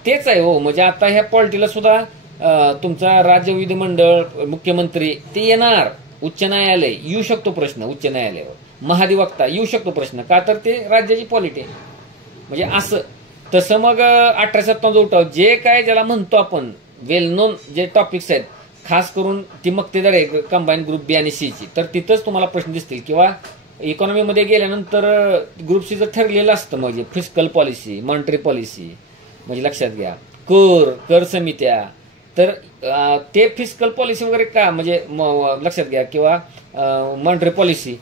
तेच आहे हो. म्हणजे आता ह्या पॉलिटीला सुद्धा तुमचा राज्य विधिमंडळ, मुख्यमंत्री ते येणार, उच्च न्यायालय येऊ शकतो प्रश्न, उच्च न्यायालयावर महाधिवक्ता येऊ शकतो प्रश्न, का तर ते राज्याची पॉलिटी आहे. म्हणजे असं तसं मग 1857 उठाव जे काय ज्याला म्हणतो आपण वेल नोन जे टॉपिक्स आहेत, खास करून ती मक्तेदार आहे कंबाईन ग्रुप बी आणि सी ची, तर तिथंच तुम्हाला प्रश्न दिसतील. किंवा इकॉनॉमीमध्ये गेल्यानंतर ग्रुप सीचं ठरलेलं असतं, म्हणजे फिस्कल पॉलिसी, मॉनिटरी पॉलिसी, म्हणजे लक्षात घ्या कर समित्या. तर ते फिस्कल पॉलिसी वगैरे का म्हणजे लक्षात घ्या, किंवा मॉनिटरी पॉलिसी,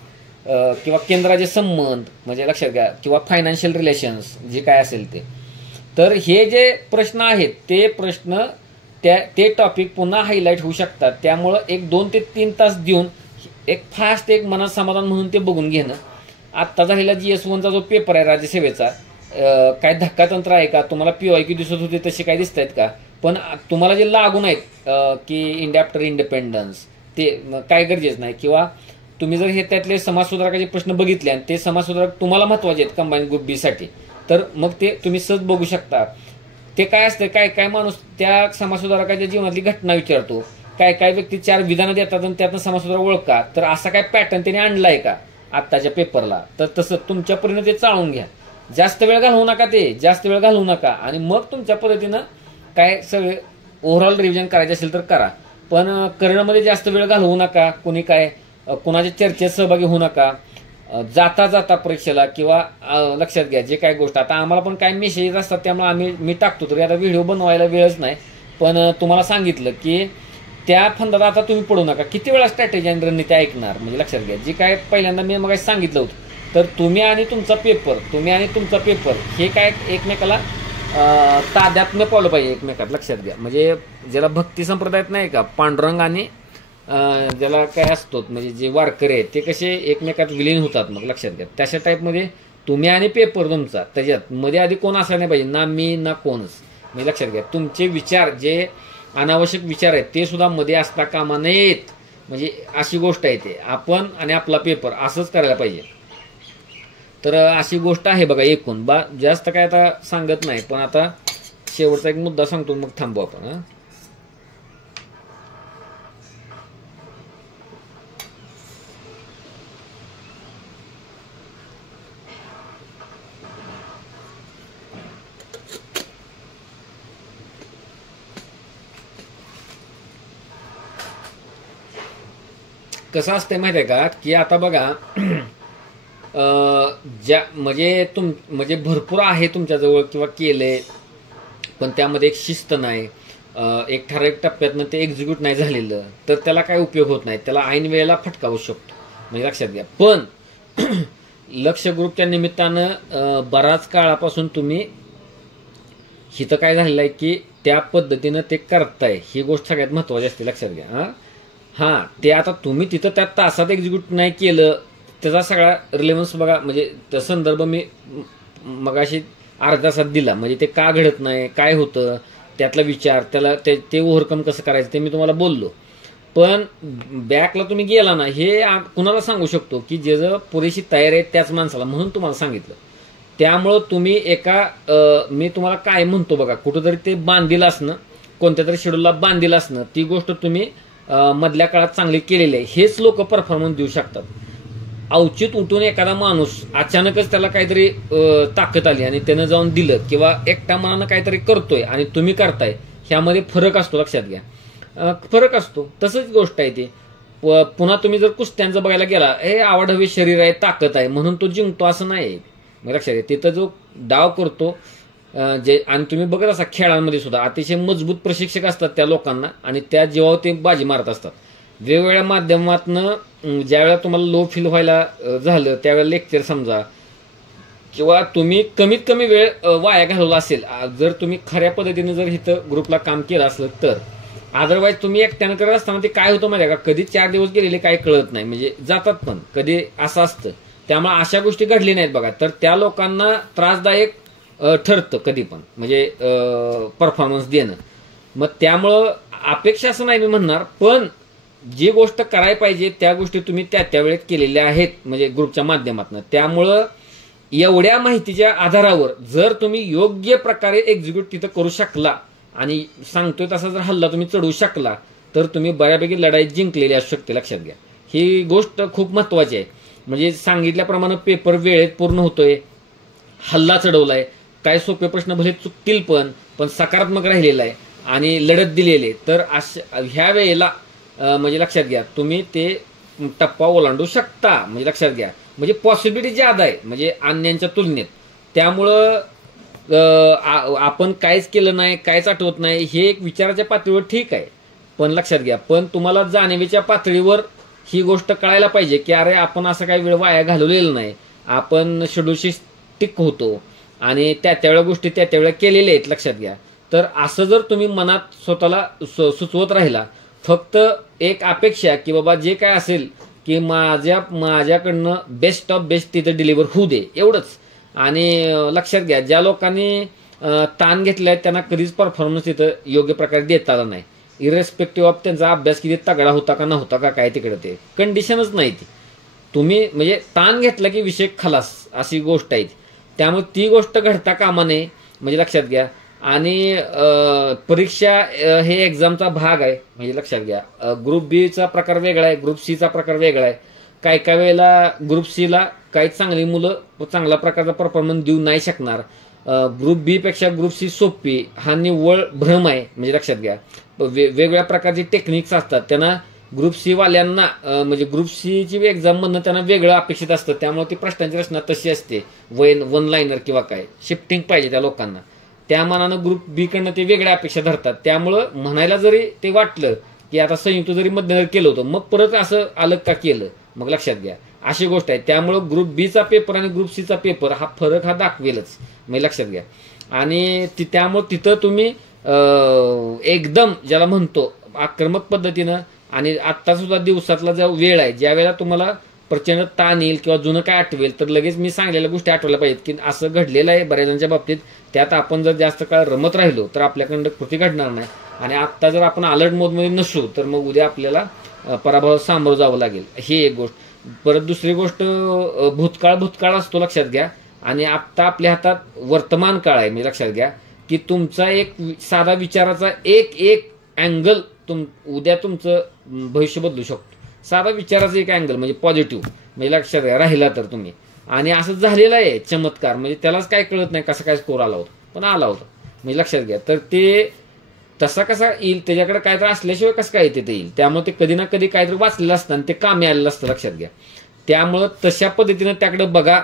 किंवा केंद्राचे संबंध म्हणजे लक्षात घ्या, किंवा फायनान्शियल रिलेशन्स जे काय असेल ते. तर हे जे प्रश्न आहेत ते प्रश्न ते टॉपिक पुन्हा हायलाईट होऊ शकतात. त्यामुळं एक 2 ते 3 तास देऊन एक फास्ट एक मनात समाधान म्हणून ते बघून घेणं. आत्ता झालेला GS1चा जो पेपर आहे राज्यसेवेचा, काय धक्कातंत्र आहे का? तुम्हाला PYQ दिसत होते तसे काय दिसत आहेत का? पण तुम्हाला जे लागून आहेत की इंडिया आफ्टर इंडिपेंडन्स, ते काय गरजेचं नाही. किंवा तुम्ही जर हे त्यातले समाजसुधारकाचे प्रश्न बघितले आणि ते समाजसुधारक तुम्हाला महत्वाचे आहेत कंबाईन ग्रुप बी साठी, तर मग ते तुम्ही सहज बघू शकता. ते काय असतं, काय काय माणूस त्या समाजसुधारकाच्या जीवनातली घटना विचारतो, काय काय व्यक्ती 4 विधानं देतात आणि त्यातनं समाजसुधारक ओळखा. तर असा काय पॅटर्न त्याने आणलाय का आत्ताच्या पेपरला? तर तसं तुमच्या परीने ते चाळून घ्या. जास्त वेळ घालवू नका, जास्त वेळ घालवू नका. आणि मग तुमच्या पद्धतीनं काय सगळे ओव्हरऑल रिव्हिजन करायचे असेल तर करा. पण करणंमध्ये जास्त वेळ घालवू नका. कोणी काय कोणाच्या चर्चेत सहभागी होऊ नका. जाता जाता परीक्षेला किंवा लक्षात घ्या जे काय गोष्ट, आता आम्हाला पण काय मेसेज असतात त्यामुळे मी टाकतो, तरी आता व्हिडिओ बनवायला वेळच नाही. पण तुम्हाला सांगितलं की त्या फंदात आता तुम्ही पडू नका. किती वेळा स्ट्रॅटेजी आणि रणनीती ऐकणार, म्हणजे लक्षात घ्या जे काय पहिल्यांदा मी मग सांगितलं होतं. तर तुम्ही आणि तुमचा पेपर हे काय एकमेकाला ताद्यात न पावलं पाहिजे एकमेकात, लक्षात घ्या. म्हणजे ज्याला भक्ती संप्रदायात नाही का पांडुरंग आणि ज्याला काय असतो म्हणजे जे वारकरी आहेत ते कसे एकमेकात विलीन होतात, मग लक्षात घ्या. तशा टाईपमध्ये तुम्ही आणि पेपर तुमचा, त्याच्यात मध्ये आधी कोण असला नाही पाहिजे, ना मी ना कोणच. म्हणजे लक्षात घ्या तुमचे विचार जे अनावश्यक विचार आहेत ते सुद्धा मध्ये असता कामा नयेत. म्हणजे अशी गोष्ट आहे ते आपण आणि आपला पेपर असंच करायला पाहिजे. तर अशी गोष्ट आहे बघा एकूण. जास्त काय आता सांगत नाही, पण आता शेवटचा एक मुद्दा सांगतो मग थांबू आपण. कसं असतंय माहिती आहे का, की आता बघा म्हणजे भरपूर आहे तुमच्याजवळ किंवा केलंय, पण त्यामध्ये एक शिस्त नाही, एक ठराविक टप्प्यातनं ते एक्झिक्यूट नाही झालेलं, तर त्याला काय उपयोग होत नाही, त्याला ऐन वेळेला फटका होऊ शकतो. म्हणजे लक्षात घ्या. पण लक्ष ग्रुपच्या निमित्तानं बराच काळापासून तुम्ही हिथं काय झालेलं आहे की त्या पद्धतीनं ते करताय, ही गोष्ट सगळ्यात महत्वाची असते, लक्षात घ्या. हां ते आता तुम्ही तिथं त्या तासात एक्झिक्यूट नाही केलं, त्याचा सगळा रिलेव्हन्स बघा. म्हणजे संदर्भ मी मगाशी अर्धा तासात दिला, म्हणजे ते का घडत नाही, काय होतं, त्यातला विचार, त्याला ते ओव्हरकम कसं करायचं ते मी तुम्हाला बोललो. पण बॅकला तुम्ही गेला ना, हे कुणाला सांगू शकतो की ज्याचं पुरेशी तयारी आहे त्याच माणसाला, म्हणून तुम्हाला सांगितलं. त्यामुळं तुम्ही मी तुम्हाला काय म्हणतो बघा, कुठंतरी ते बांधील असणं, कोणत्या तरी शेड्यूलला बांधील असणं, ती गोष्ट तुम्ही मधल्या काळात चांगली केलेली आहे. हेच लोक परफॉर्मन्स देऊ शकतात. अवचित उठून एखादा माणूस अचानकच त्याला काहीतरी ताकद आली आणि त्यानं जाऊन दिलं, किंवा एकटा मनानं काहीतरी करतोय आणि तुम्ही करताय, ह्यामध्ये फरक असतो, लक्षात घ्या. फरक असतो. तसंच गोष्ट आहे ती. पुन्हा तुम्ही जर कुस्त्यांचं बघायला गेला, हे आवडहवे शरीर आहे, ताकद आहे म्हणून तो जिंकतो असं नाही. लक्षात घ्या. तिथं जो डाव करतो आणि तुम्ही बघत असा खेळांमध्ये सुद्धा अतिशय मजबूत प्रशिक्षक असतात त्या लोकांना, आणि त्या जेव्हा ते बाजी मारत असतात वेगवेगळ्या माध्यमातनं. ज्यावेळेला तुम्हाला लो फील व्हायला झालं त्यावेळेला लेक्चर समजा, किंवा तुम्ही कमीत कमी वेळ वाया घालवला असेल, जर तुम्ही खऱ्या पद्धतीने जर इथं ग्रुपला काम केलं असलं तर. अदरवाईज तुम्ही एकट्यानं करत असताना ते काय होतं माहिती आहे का, कधी 4 दिवस गेलेले काही कळत नाही, म्हणजे जातात पण कधी असं असतं. त्यामुळे अशा गोष्टी घडली नाहीत बघा, तर त्या लोकांना त्रासदायक ठरतं कधी पण, म्हणजे परफॉर्मन्स देणं. मग त्यामुळं अपेक्षा असं नाही मी म्हणणार, पण जी गोष्ट करायला पाहिजे त्या गोष्टी तुम्ही त्या वेळेत केलेल्या आहेत, म्हणजे ग्रुपच्या माध्यमातून. त्यामुळं एवढ्या माहितीच्या आधारावर जर तुम्ही योग्य प्रकारे एक्झिक्यूट तिथं करू शकला आणि सांगतोय तसा जर हल्ला तुम्ही चढवू शकला तर तुम्ही बऱ्यापैकी लढाई जिंकलेली असू शकते. लक्षात घ्या, ही गोष्ट खूप महत्वाची आहे. म्हणजे सांगितल्याप्रमाणे पेपर वेळेत पूर्ण होतोय, हल्ला चढवलाय, काय सोपे प्रश्न भले चुकतील पण सकारात्मक राहिलेला आहे आणि लढत दिलेले, तर ह्या वेळेला म्हणजे लक्षात घ्या तुम्ही ते टप्पा ओलांडू शकता. म्हणजे लक्षात घ्या, म्हणजे पॉसिबिलिटी ज्यादा आहे म्हणजे अन्यांच्या तुलनेत. त्यामुळं आपण काहीच केलं नाही, काहीच आठवत नाही, हे एक विचाराच्या पातळीवर ठीक आहे, पण लक्षात घ्या, पण तुम्हाला जाणीवेच्या पातळीवर ही गोष्ट कळायला पाहिजे की अरे आपण असं काही वेळ वाया घालवलेला नाही, आपण शेड्यूलशी स्टिक होतो आणि त्या गोष्टी त्या केलेल्या आहेत. लक्षात घ्या, तर असं जर तुम्ही मनात स्वतःला सुचवत राहिला, फक्त एक अपेक्षा की बाबा जे काय असेल की माझ्याकडनं बेस्ट ऑफ बेस्ट तिथं डिलिव्हर होऊ दे, एवढंच. आणि लक्षात घ्या, ज्या लोकांनी ताण घेतलाय त्यांना कधीच परफॉर्मन्स तिथं योग्य प्रकारे देता आला नाही, इरेस्पेक्टिव्ह ऑफ त्यांचा अभ्यास किती तगडा होता का नव्हता का काय, तिकडे ते कंडिशनच नाही ती. तुम्ही म्हणजे ताण घेतला की विषय खलास अशी गोष्ट आहे. त्यामुळे ती गोष्ट घडता कामा नये, म्हणजे लक्षात घ्या. आणि परीक्षा हे एक्झामचा भाग आहे, म्हणजे लक्षात घ्या. ग्रुप बीचा प्रकार वेगळा आहे, ग्रुप सीचा प्रकार वेगळा आहे. काय वेळेला ग्रुप सीला काही चांगली मुलं चांगल्या प्रकारचा परफॉर्मन्स देऊ नाही शकणार. ग्रुप बी पेक्षा ग्रुप सी सोपी हा निव्वळ भ्रम आहे. म्हणजे लक्षात घ्या, वेगवेगळ्या प्रकारचे टेक्निक्स असतात, त्यांना ग्रुप सी वाल्यांना म्हणजे ग्रुप सीची एक्झाम म्हणणं त्यांना वेगळं अपेक्षित असतं. त्यामुळे ती प्रश्नांची रचना तशी असते, वन लाईनर किंवा काय शिफ्टिंग पाहिजे त्या लोकांना. त्या मानानं ग्रुप बी कडनं ते वेगळ्या अपेक्षा धरतात. त्यामुळं म्हणायला जरी ते वाटलं की आता संयुक्त जरी मध्यंतरी केलं होतं मग परत असं अलग का केलं, मग लक्षात घ्या अशी गोष्ट आहे. त्यामुळं ग्रुप बीचा पेपर आणि ग्रुप सीचा पेपर हा फरक हा दाखवेलच, म्हणजे लक्षात घ्या. आणि त्यामुळं तिथं तुम्ही एकदम ज्याला म्हणतो आक्रमक पद्धतीनं, आणि आत्ता सुद्धा दिवसातला जो वेळ आहे ज्या वेळेला तुम्हाला प्रचंड ताण येईल किंवा जुनं काय आठवेल तर लगेच मी सांगलेल्या गोष्टी आठवल्या पाहिजेत की असं घडलेलं आहे बऱ्याच जणांच्या बाबतीत. त्यात आपण जर जास्त काळ रमत राहिलो तर आपल्याकडं कृती घडणार नाही. आणि आत्ता जर आपण अलर्ट मोडमध्ये नसू तर मग उद्या आपल्याला पराभव सामोरं जावं लागेल, ही एक गोष्ट. परत दुसरी गोष्ट, भूतकाळ असतो लक्षात घ्या, आणि आत्ता आपल्या हातात वर्तमान काळ आहे. म्हणजे लक्षात घ्या की तुमचा एक साधा विचाराचा एक अँगल उद्या तुमचं भविष्य बदलू शकतो. साधा विचाराचा एक अँगल म्हणजे पॉझिटिव्ह, म्हणजे लक्षात घ्या राहिला तर तुम्ही. आणि असं झालेलं आहे चमत्कार, म्हणजे त्यालाच काय कळत नाही कसा काय स्कोर आला होता, पण आला होता. म्हणजे लक्षात घ्या, तर ते तसा कसा येईल, त्याच्याकडे काहीतरी असल्याशिवाय कसं काय येते ते येईल. त्यामुळे ते कधी ना कधी काहीतरी वाचलेलं असतं आणि ते कामी आलेलं असतं, लक्षात घ्या. त्यामुळं तशा पद्धतीनं त्याकडे बघा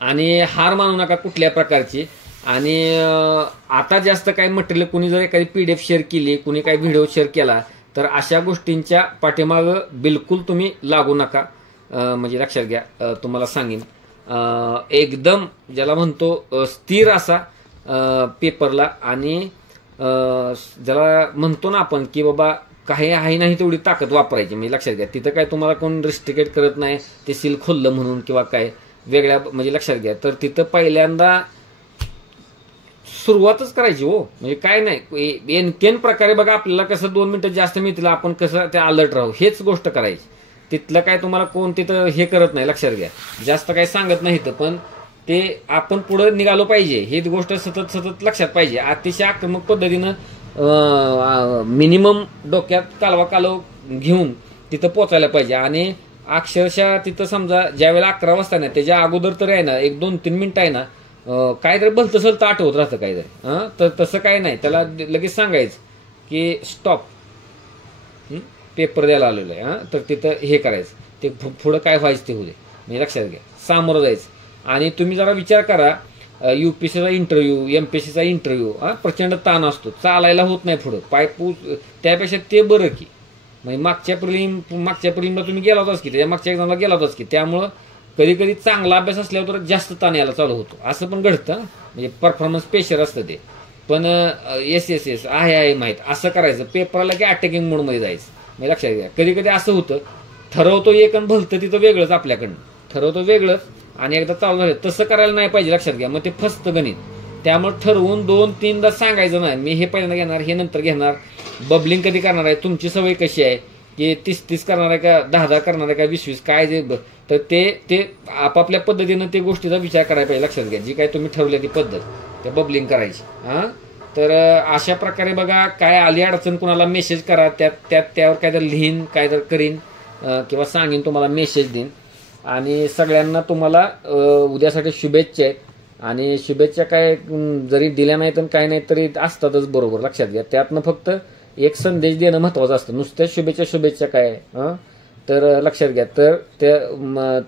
आणि हार मानू नका कुठल्या प्रकारची. आणि आता जास्त काही मटेरियल कुणी जर एखादी PDF शेअर केली, कुणी काही व्हिडिओ शेअर केला तर अशा गोष्टींच्या पाठीमागं बिलकुल तुम्ही लागू नका. म्हणजे लक्षात घ्या, तुम्हाला सांगेन एकदम ज्याला म्हणतो स्थिर असा पेपरला, आणि ज्याला म्हणतो ना आपण की बाबा काही आहे नाही तेवढी ताकद वापरायची. म्हणजे लक्षात घ्या, तिथं काय तुम्हाला कोण रिस्ट्रिकेट करत नाही ते सील खोललं म्हणून किंवा काय वेगळ्या. म्हणजे लक्षात घ्या, तर तिथं पहिल्यांदा सुरुवातच करायची हो. म्हणजे काय नाही एनकेन प्रकारे बघा, आपल्याला कसं 2 मिनिटं जास्त मिळतील आपण कसं ते अलर्ट राहू, हेच गोष्ट करायची. तिथलं काय तुम्हाला कोण तिथं हे करत नाही, लक्षात घ्या. जास्त काही सांगत नाही तर, पण ते आपण पुढे निघालो पाहिजे, ही गोष्ट सतत लक्षात पाहिजे. अतिशय आक्रमक पद्धतीनं मिनिमम डोक्यात कालव घेऊन तिथं पोचायला पाहिजे. आणि अक्षरशः तिथं समजा ज्या वेळेला 11 वाजता ना त्याच्या अगोदर तर आहे ना 1-2-3 मिनिटं आहे ना काहीतरी भलतं सलतं आठवत राहतं काहीतरी. तर तसं काही नाही, त्याला लगेच सांगायचं की स्टॉप, पेपर द्यायला आलेलं आहे, तर तिथं हे करायचं, ते पुढं काय व्हायचं ते होऊ दे. म्हणजे लक्षात घ्या, सामोरं जायचं. आणि तुम्ही जरा विचार करा, UPSCचा इंटरव्ह्यू, MPSCचा इंटरव्ह्यू प्रचंड ताण असतो, चालायला होत नाही पुढं पाय त्यापेक्षा ते बरं की. म्हणजे मागच्या प्रिलिमला तुम्ही गेला होताच की, त्याच्या मागच्या एक्झामला गेला होताच की. त्यामुळं कधी चांगला अभ्यास असल्यावर तर जास्त ताण यायला चालू होतो, असं पण घडतं. म्हणजे परफॉर्मन्स प्रेशर असतं ते. पण येस आहे माहीत, असं करायचं पेपरला की अटॅकिंग मोडमध्ये जायचं. म्हणजे लक्षात घ्या, कधी असं होतं, ठरवतो एक आणि भलतं तिथं वेगळंच, आपल्याकडनं ठरवतो वेगळंच आणि एकदा चालू झालं तसं करायला नाही पाहिजे. लक्षात घ्या, मग ते फसतं गणित. त्यामुळे ठरवून 2-3दा सांगायचं नाही, मी हे पहिल्यांदा घेणार, हे नंतर घेणार. बबलिंग कधी करणार आहे, तुमची सवय कशी आहे, की 30-30 करणार आहे का 10-10 करणार आहे का 20-20 काय जे, तर ते आपापल्या पद्धतीनं ते गोष्टीचा विचार करायला पाहिजे. लक्षात घ्या, जी काय तुम्ही ठरवली ती पद्धत ते बबलिंग करायची. हां, तर अशा प्रकारे बघा, काय आली अडचण कुणाला मेसेज करा, त्यावर काय तर लिहीन, काय तर करीन किंवा सांगेन, तुम्हाला मेसेज देईन. आणि सगळ्यांना तुम्हाला उद्यासाठी शुभेच्छा आहेत. आणि शुभेच्छा काय जरी दिल्या नाही तर काय नाही तरी असतातच, बरोबर. लक्षात घ्या, त्यातनं फक्त एक संदेश देणं महत्वाचं असतं. नुसत्या शुभेच्छा काय तर लक्षात घ्या, तर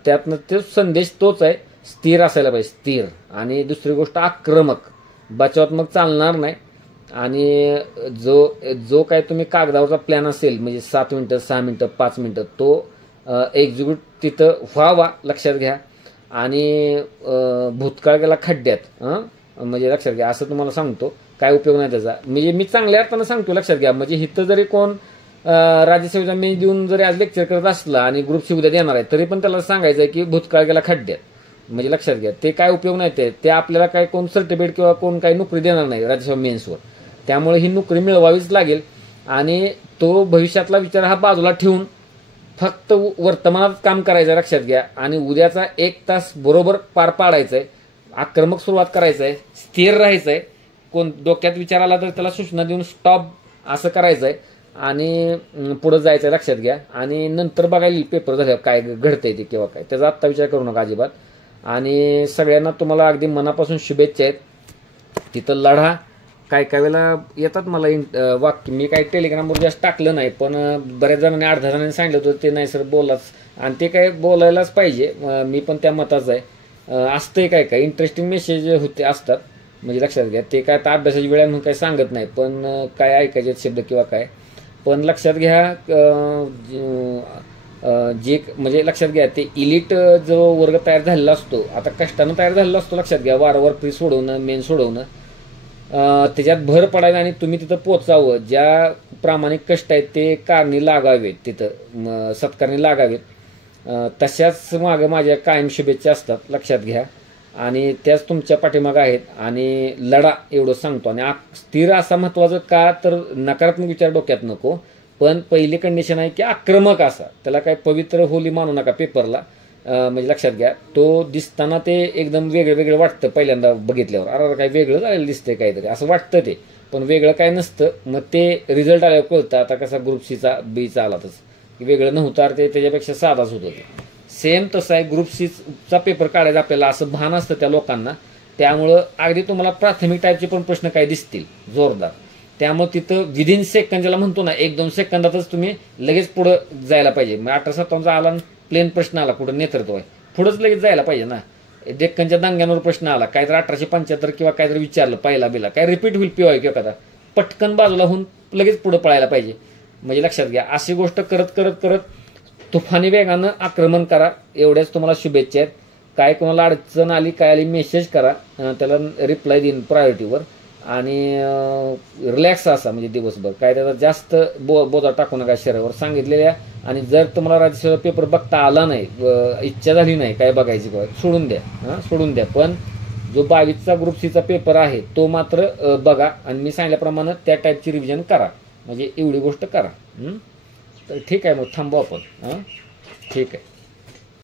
त्यातनं ते संदेश तोच आहे, स्थिर असायला पाहिजे, स्थिर. आणि दुसरी गोष्ट आक्रमक, बचावात्मक चालणार नाही. आणि जो काय तुम्ही कागदावरचा प्लॅन असेल, म्हणजे 7 मिनिटं 6 मिनिटं 5 मिनिटं, तो एक्झिक्यूट तिथं व्हावा. लक्षात घ्या. आणि भूतकाळ गेला खड्ड्यात, म्हणजे लक्षात घ्या, असं तुम्हाला सांगतो, काय उपयोग नाही त्याचा. म्हणजे मी चांगल्या अर्थानं सांगतो, लक्षात घ्या. म्हणजे इथं जरी कोण राज्यसेवेचा मेज देऊन जरी आज लेक्चर करत असला आणि ग्रुपशी उद्या देणार आहे, तरी पण त्याला सांगायचं आहे की भूतकाळ गेला खड्ड्यात. म्हणजे लक्षात घ्या, ते काय उपयोग नाही. ते आपल्याला काय कोण सर्टिफिकेट किंवा कोण काही नोकरी देणार नाही राज्यसेवा मेन्सवर. त्यामुळे ही नोकरी मिळवावीच लागेल. आणि तो भविष्यातला विचार हा बाजूला ठेवून फक्त वर्तमानात काम करायचं, लक्षात घ्या. आणि उद्याचा 1 तास बरोबर पार पाडायचा आहे, आक्रमक सुरुवात करायचं आहे, स्थिर राहायचं आहे. कोण डोक्यात विचार आला तर त्याला सूचना देऊन स्टॉप असं करायचं आहे आणि पुढे जायचं आहे. लक्षात घ्या. आणि नंतर बघायला पेपर झाल्यावर काय घडतंय ते किंवा काय, त्याचा आत्ता विचार करू नका अजिबात. आणि सगळ्यांना तुम्हाला अगदी मनापासून शुभेच्छा आहेत. तिथं लढा. काय वेळेला येतात मला वाक्य, मी काही टेलिग्रामवर जास्त टाकलं नाही, पण बऱ्याच जणांनी 8-10 जणांनी सांगितलं होतं ते नाही सर बोलाच, आणि ते काय बोलायलाच पाहिजे. मी पण त्या मताचं आहे. असतंय काय इंटरेस्टिंग मेसेज होते असतात, म्हणजे लक्षात घ्या. ते काय आता अभ्यासाची वेळ म्हणून काही सांगत नाही, पण काय ऐकायचे शब्द किंवा काय, पण लक्षात घ्या, जे म्हणजे लक्षात घ्या, ते इलिट जो वर्ग तयार झालेला असतो, आता कष्टानं तयार झालेला असतो. लक्षात घ्या, वारंवार प्री सोडवणं, मेन सोडवणं, त्याच्यात भर पडावी आणि तुम्ही तिथं पोचावं. ज्या प्रामाणिक कष्ट आहेत ते कारणी लागावेत, तिथं सत्कारणी लागावेत. तशाच मागं माझ्या कायम शुभेच्छा असतात. लक्षात घ्या. आणि त्याच तुमच्या पाठीमागं आहेत. आणि लढा, एवढं सांगतो. आणि स्थिर असा महत्वाचं का, तर नकारात्मक विचार डोक्यात नको, पण पहिली कंडिशन आहे की आक्रमक असा. त्याला काय पवित्र होली मानू नका पेपरला. म्हणजे लक्षात घ्या, तो दिसताना ते एकदम वेगळं वाटतं पहिल्यांदा बघितल्यावर, अरे काय वेगळं झालेलं दिसतंय काहीतरी असं वाटतं ते, पण वेगळं काय नसतं. मग ते रिझल्ट आल्यावर कळतं. आता कसा ग्रुप सीचा बीचा आला तसं वेगळं नव्हतं, ते त्याच्यापेक्षा साधाच होतं. ते सेम तसं आहे, ग्रुप सीचा पेपर काढायचा आपल्याला असं भान असतं त्या लोकांना. त्यामुळं अगदी तुम्हाला प्राथमिक टाईपचे पण प्रश्न काय दिसतील जोरदार. त्यामुळे तिथं विदिन सेकंद ज्याला म्हणतो ना, 1-2 सेकंदातच तुम्ही लगेच पुढं जायला पाहिजे. मग 1857 आला प्लेन प्रश्न आला, कुठं नेतृत्व आहे, पुढंच लगेच जायला पाहिजे ना. डेक्कनच्या दांग्यांवर प्रश्न आला, काहीतरी 1875 किंवा काहीतरी विचारलं पहिला बिला, काय रिपीट होईल पिवाय किंवा कदा, पटकन बाजूला होऊन लगेच पुढं पळायला पाहिजे. म्हणजे लक्षात घ्या, अशी गोष्ट करत तुफानी वेगानं आक्रमण करा. एवढ्याच तुम्हाला शुभेच्छा आहेत. काय कोणाला अडचण आली काय आली मेसेज करा, त्याला रिप्लाय देईन प्रायोरिटीवर. आणि रिलॅक्स असा, म्हणजे दिवसभर काय त्याचा जास्त बोजा टाकू नका शरीरावर सांगितलेल्या. आणि जर तुम्हाला राज्यसेवा पेपर बघता आला नाही, इच्छा झाली नाही काय बघायची, सोडून द्या. पण जो 22चा ग्रुप सीचा पेपर आहे तो मात्र बघा, आणि मी सांगितल्याप्रमाणे त्या टाईपची रिव्हिजन करा. म्हणजे एवढी गोष्ट करा. तर ठीक आहे, मग थांबू आपण. ठीक आहे.